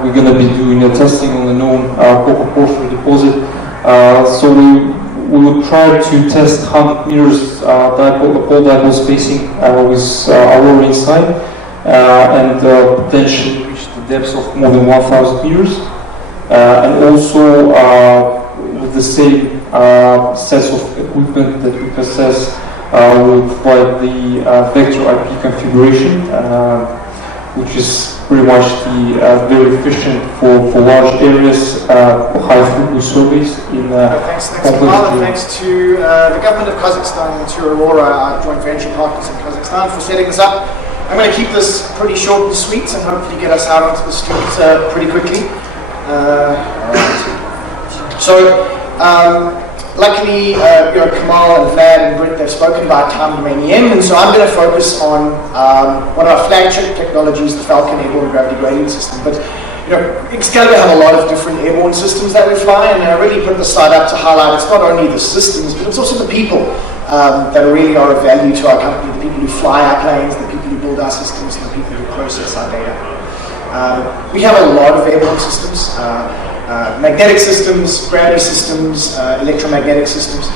we're going to be doing a testing on the known copper porphyry deposit. So we will try to test 100 meters pole dipole spacing with Aurora Insight, and potentially reach the depths of more than 1,000 meters, and also with the same sets of equipment that we possess, will provide the vector IP configuration, which is pretty much the very efficient for large areas, high throughput surveys in thanks Kamal, and thanks to the government of Kazakhstan and to Aurora, our joint venture partners in Kazakhstan, for setting this up. I'm going to keep this pretty short and sweet and hopefully get us out onto the streets pretty quickly. Luckily, Kamal and Vlad and Britt, they've spoken about time domain EM, and so I'm going to focus on one of our flagship technologies, the Falcon airborne gravity gradient system. But Excalibur have a lot of different airborne systems that we fly, and I really put the slide up to highlight it's not only the systems, but it's also the people that really are of value to our company, the people who fly our planes, the people who build our systems, and the people who process our data. We have a lot of airborne systems. Magnetic systems, gravity systems, electromagnetic systems.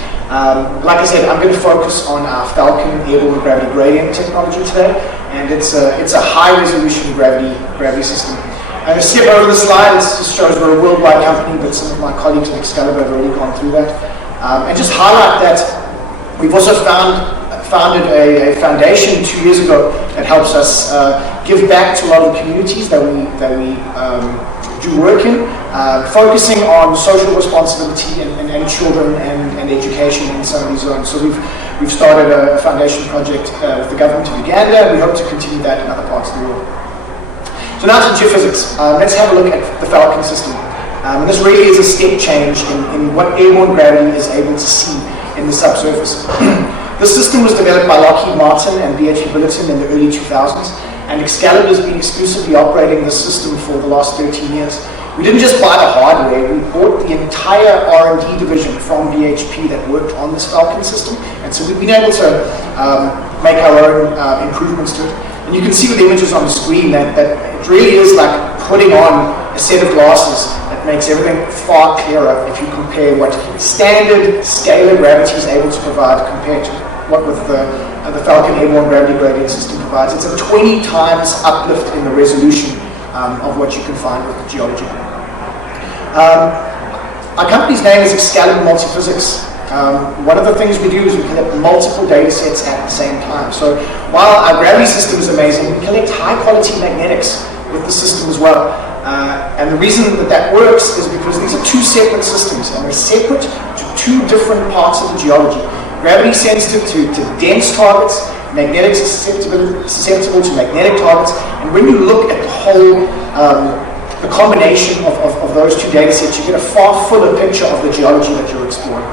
Like I said, I'm going to focus on our Falcon airborne gravity gradient technology today, and it's a high-resolution gravity system. I'm going to skip over the slide. It just shows we're a worldwide company, but some of my colleagues at Excalibur have already gone through that, and just highlight that we've also founded a foundation 2 years ago that helps us give back to a lot of the communities that we do work in, focusing on social responsibility and children and education in some of these zones. So we've started a foundation project with the government of Uganda, and we hope to continue that in other parts of the world. So now to geophysics. Let's have a look at the Falcon system. And this really is a step change in what airborne gravity is able to see in the subsurface. This system was developed by Lockheed Martin and BHP Billiton in the early 2000s, and Excalibur has been exclusively operating this system for the last 13 years. We didn't just buy the hardware, we bought the entire R&D division from BHP that worked on this Falcon system, and so we've been able to make our own improvements to it. And you can see with the images on the screen that it really is like putting on a set of glasses that makes everything far clearer if you compare what standard scalar gravity is able to provide compared to what with the Falcon airborne gravity gradient system provides. It's a 20 times uplift in the resolution of what you can find with Geology. Our company's name is Excalibur Multiphysics. One of the things we do is we collect multiple data sets at the same time. So while our gravity system is amazing, we collect high quality magnetics with the system as well. And the reason that works is because these are two separate systems, and they're separate to two different parts of the geology. Gravity sensitive to dense targets, magnetics is susceptible to magnetic targets, and when you look at the whole, the combination of those two data sets, you get a far fuller picture of the geology that you're exploring.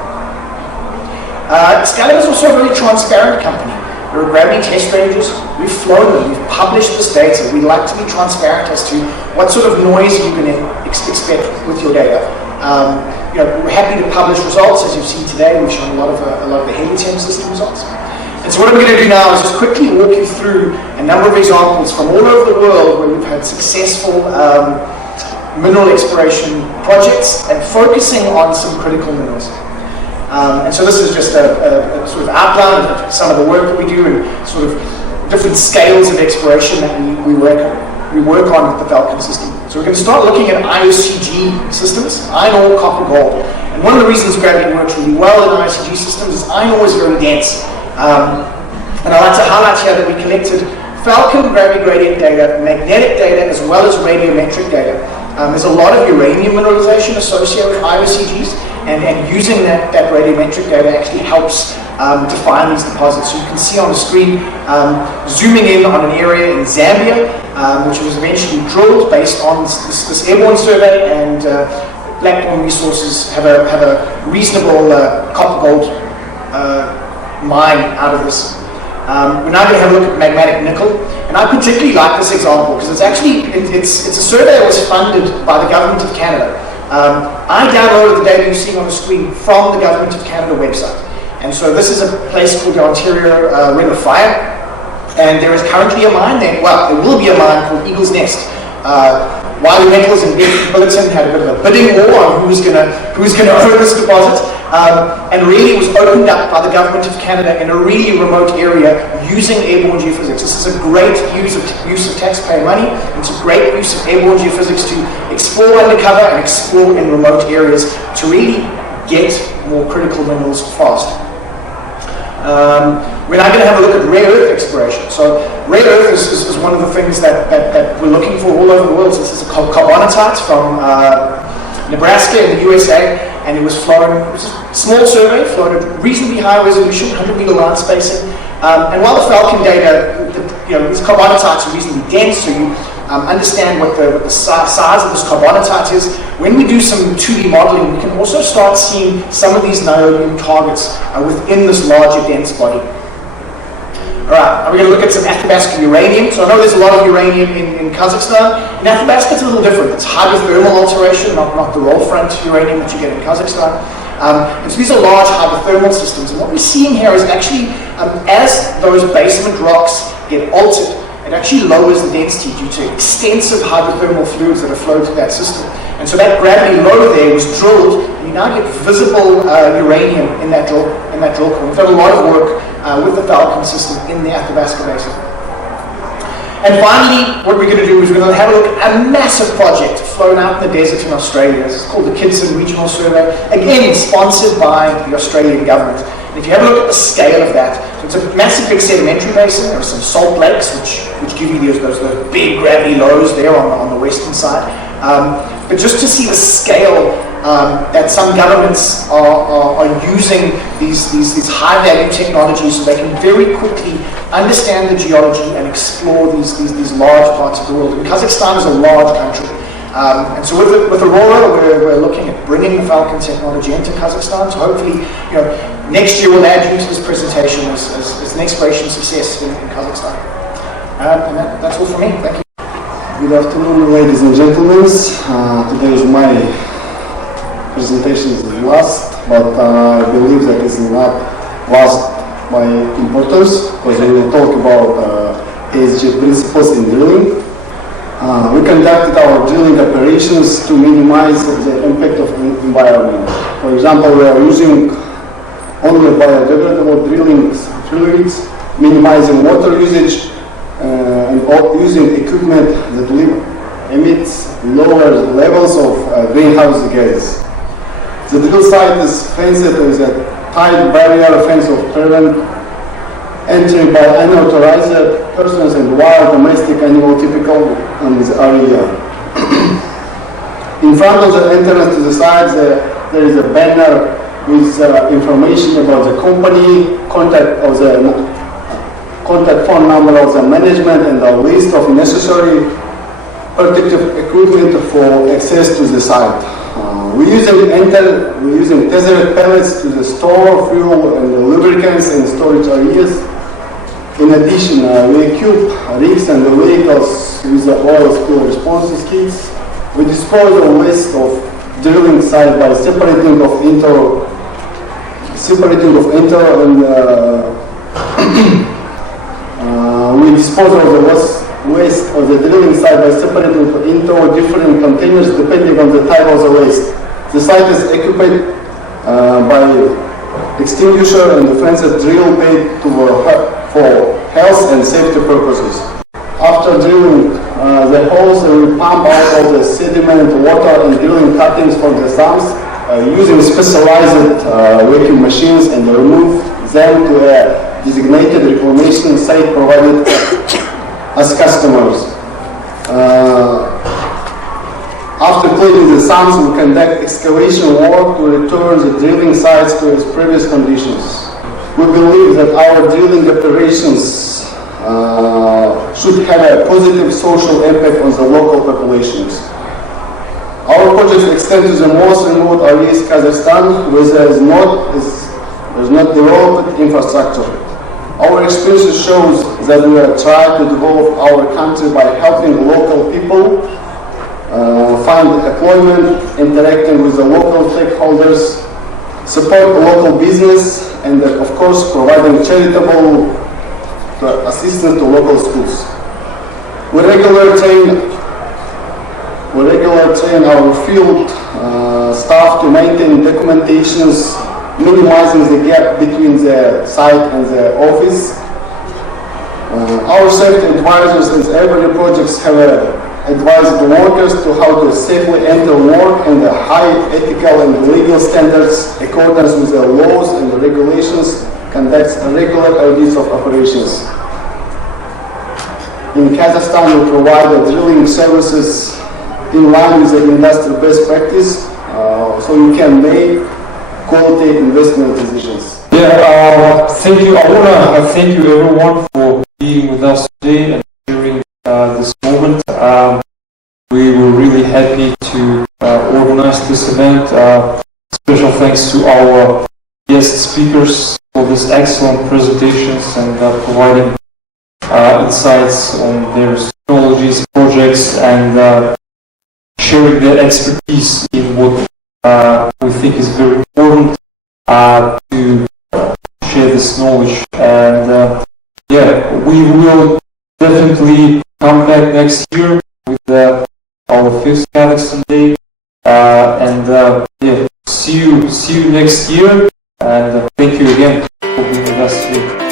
Excalibur is also a very transparent company. There are gravity test ranges, we've flown them, we've published this data. We like to be transparent as to what sort of noise you can expect with your data. We're happy to publish results. As you've seen today, we've shown a lot of the Helium system results. And so what I'm going to do now is just quickly walk you through a number of examples from all over the world where we've had successful mineral exploration projects and focusing on some critical minerals. And so this is just a sort of outline of some of the work that we do and sort of different scales of exploration that we work on with the Falcon system. So we're going to start looking at IOCG systems, iron ore, copper, gold. And one of the reasons gravity works really well in IOCG systems is iron ore is very dense. And I'd like to highlight here that we collected Falcon gravity gradient data, magnetic data, as well as radiometric data. There's a lot of uranium mineralization associated with IOCGs, and using that radiometric data actually helps define these deposits. So you can see on the screen, zooming in on an area in Zambia, which was eventually drilled based on this airborne survey, and Blackthorn Resources have a reasonable copper gold mine out of this. We're now going to have a look at magmatic nickel, and I particularly like this example because it's actually it's a survey that was funded by the government of Canada. I downloaded the data you're seeing on the screen from the Government of Canada website. And so this is a place called the Ontario Ring of Fire, and there is currently a mine there. Well, there will be a mine called Eagle's Nest. Wiley Metals and Billiton had a bit of a bidding war on who's going to own this deposit, and really it was opened up by the Government of Canada in a really remote area using airborne geophysics. This is a great use of taxpayer money. It's a great use of airborne geophysics to explore undercover and explore in remote areas to really get more critical minerals fast. We're now going to have a look at rare earth exploration. So rare earth is one of the things that we're looking for all over the world. So this is a carbonatite from Nebraska in the USA, and it was a small survey, flown at reasonably high resolution, 100-meter line spacing. And while the Falcon data, these carbonatites are reasonably dense, so you understand what the size of this carbonatite is. When we do some 2D modeling, we can also start seeing some of these niobium targets within this larger dense body. All right, we're going to look at some Athabasca uranium. So I know there's a lot of uranium in Kazakhstan. In Athabasca, it's a little different. It's hydrothermal alteration, not the roll front uranium that you get in Kazakhstan. And so these are large hydrothermal systems. And what we're seeing here is actually, as those basement rocks get altered, it actually lowers the density due to extensive hydrothermal fluids that are flowed through that system. And so that gravity low there was drilled, and you now get visible uranium in that drill core. We've done a lot of work with the Falcon system in the Athabasca Basin. And finally, what we're going to do is we're going to have a look at a massive project flown out in the desert in Australia. It's called the Kidson Regional Survey, again sponsored by the Australian government. And if you have a look at the scale of that, so it's a massive big sedimentary basin. There are some salt lakes which give you those big gravity lows there on the western side. but just to see the scale that some governments are using these high-value technologies so they can very quickly understand the geology and explore these large parts of the world. And Kazakhstan is a large country. And so with Aurora, we're looking at bringing the Falcon technology into Kazakhstan. So hopefully, next year we'll add you to this presentation as an exploration success in Kazakhstan. And that's all from me. Thank you. Good afternoon, ladies and gentlemen. Today is my presentation is the last, but I believe that it's not last by importance, because we will talk about AIC principles in drilling. We conducted our drilling operations to minimize the impact of the environment. For example, we are using only biodegradable drilling fluids, minimizing water usage, and using equipment that emits lower levels of greenhouse gases. The drill site is fenced with a tight barrier fence of prevent entry by unauthorized persons and wild domestic animal typical in this area. In front of the entrance to the site, there is a banner with information about the company, contact phone number of the management, and a list of necessary protective equipment for access to the site. We're using tethered pellets to the store fuel and the lubricants in storage areas. In addition, we equip rigs and the vehicles with the oil spill response kits. We dispose of waste of drilling site by separating of inter and we dispose of the waste of the drilling site by separating into different containers depending on the type of the waste. The site is equipped by extinguisher and the fenced drill bait for health and safety purposes. After drilling the holes, we pump out all the sediment, water, and drilling cuttings from the stumps using specialized vacuum machines and remove them to a designated reclamation site provided as customers. After cleaning the stumps, we conduct excavation work to return the drilling sites to its previous conditions. We believe that our drilling operations should have a positive social impact on the local populations. Our projects extend to the most remote areas of Kazakhstan, where there is not developed infrastructure. Our experience shows that we are trying to develop our country by helping local people find employment, interacting with the local stakeholders, support local business, and of course providing charitable assistance to local schools. We regularly train our field staff to maintain documentations, minimizing the gap between the site and the office. Our safety advisors in every project have advised the workers to how to safely enter work and the high ethical and legal standards accordance with the laws and the regulations, conducts regular audits of operations. In Kazakhstan, we provide the drilling services in line with the industry best practice, so you can make quality investment decisions. Yeah, thank you. I want to thank you everyone for being with us today and sharing this moment. We were really happy to organize this event. Special thanks to our guest speakers for these excellent presentations and providing insights on their technologies, projects, and sharing their expertise in what we think is very important to share this knowledge. And yeah, we will definitely come back next year with our 5th Kazakhstan Day. And yeah, see you next year. And thank you again for being with us today.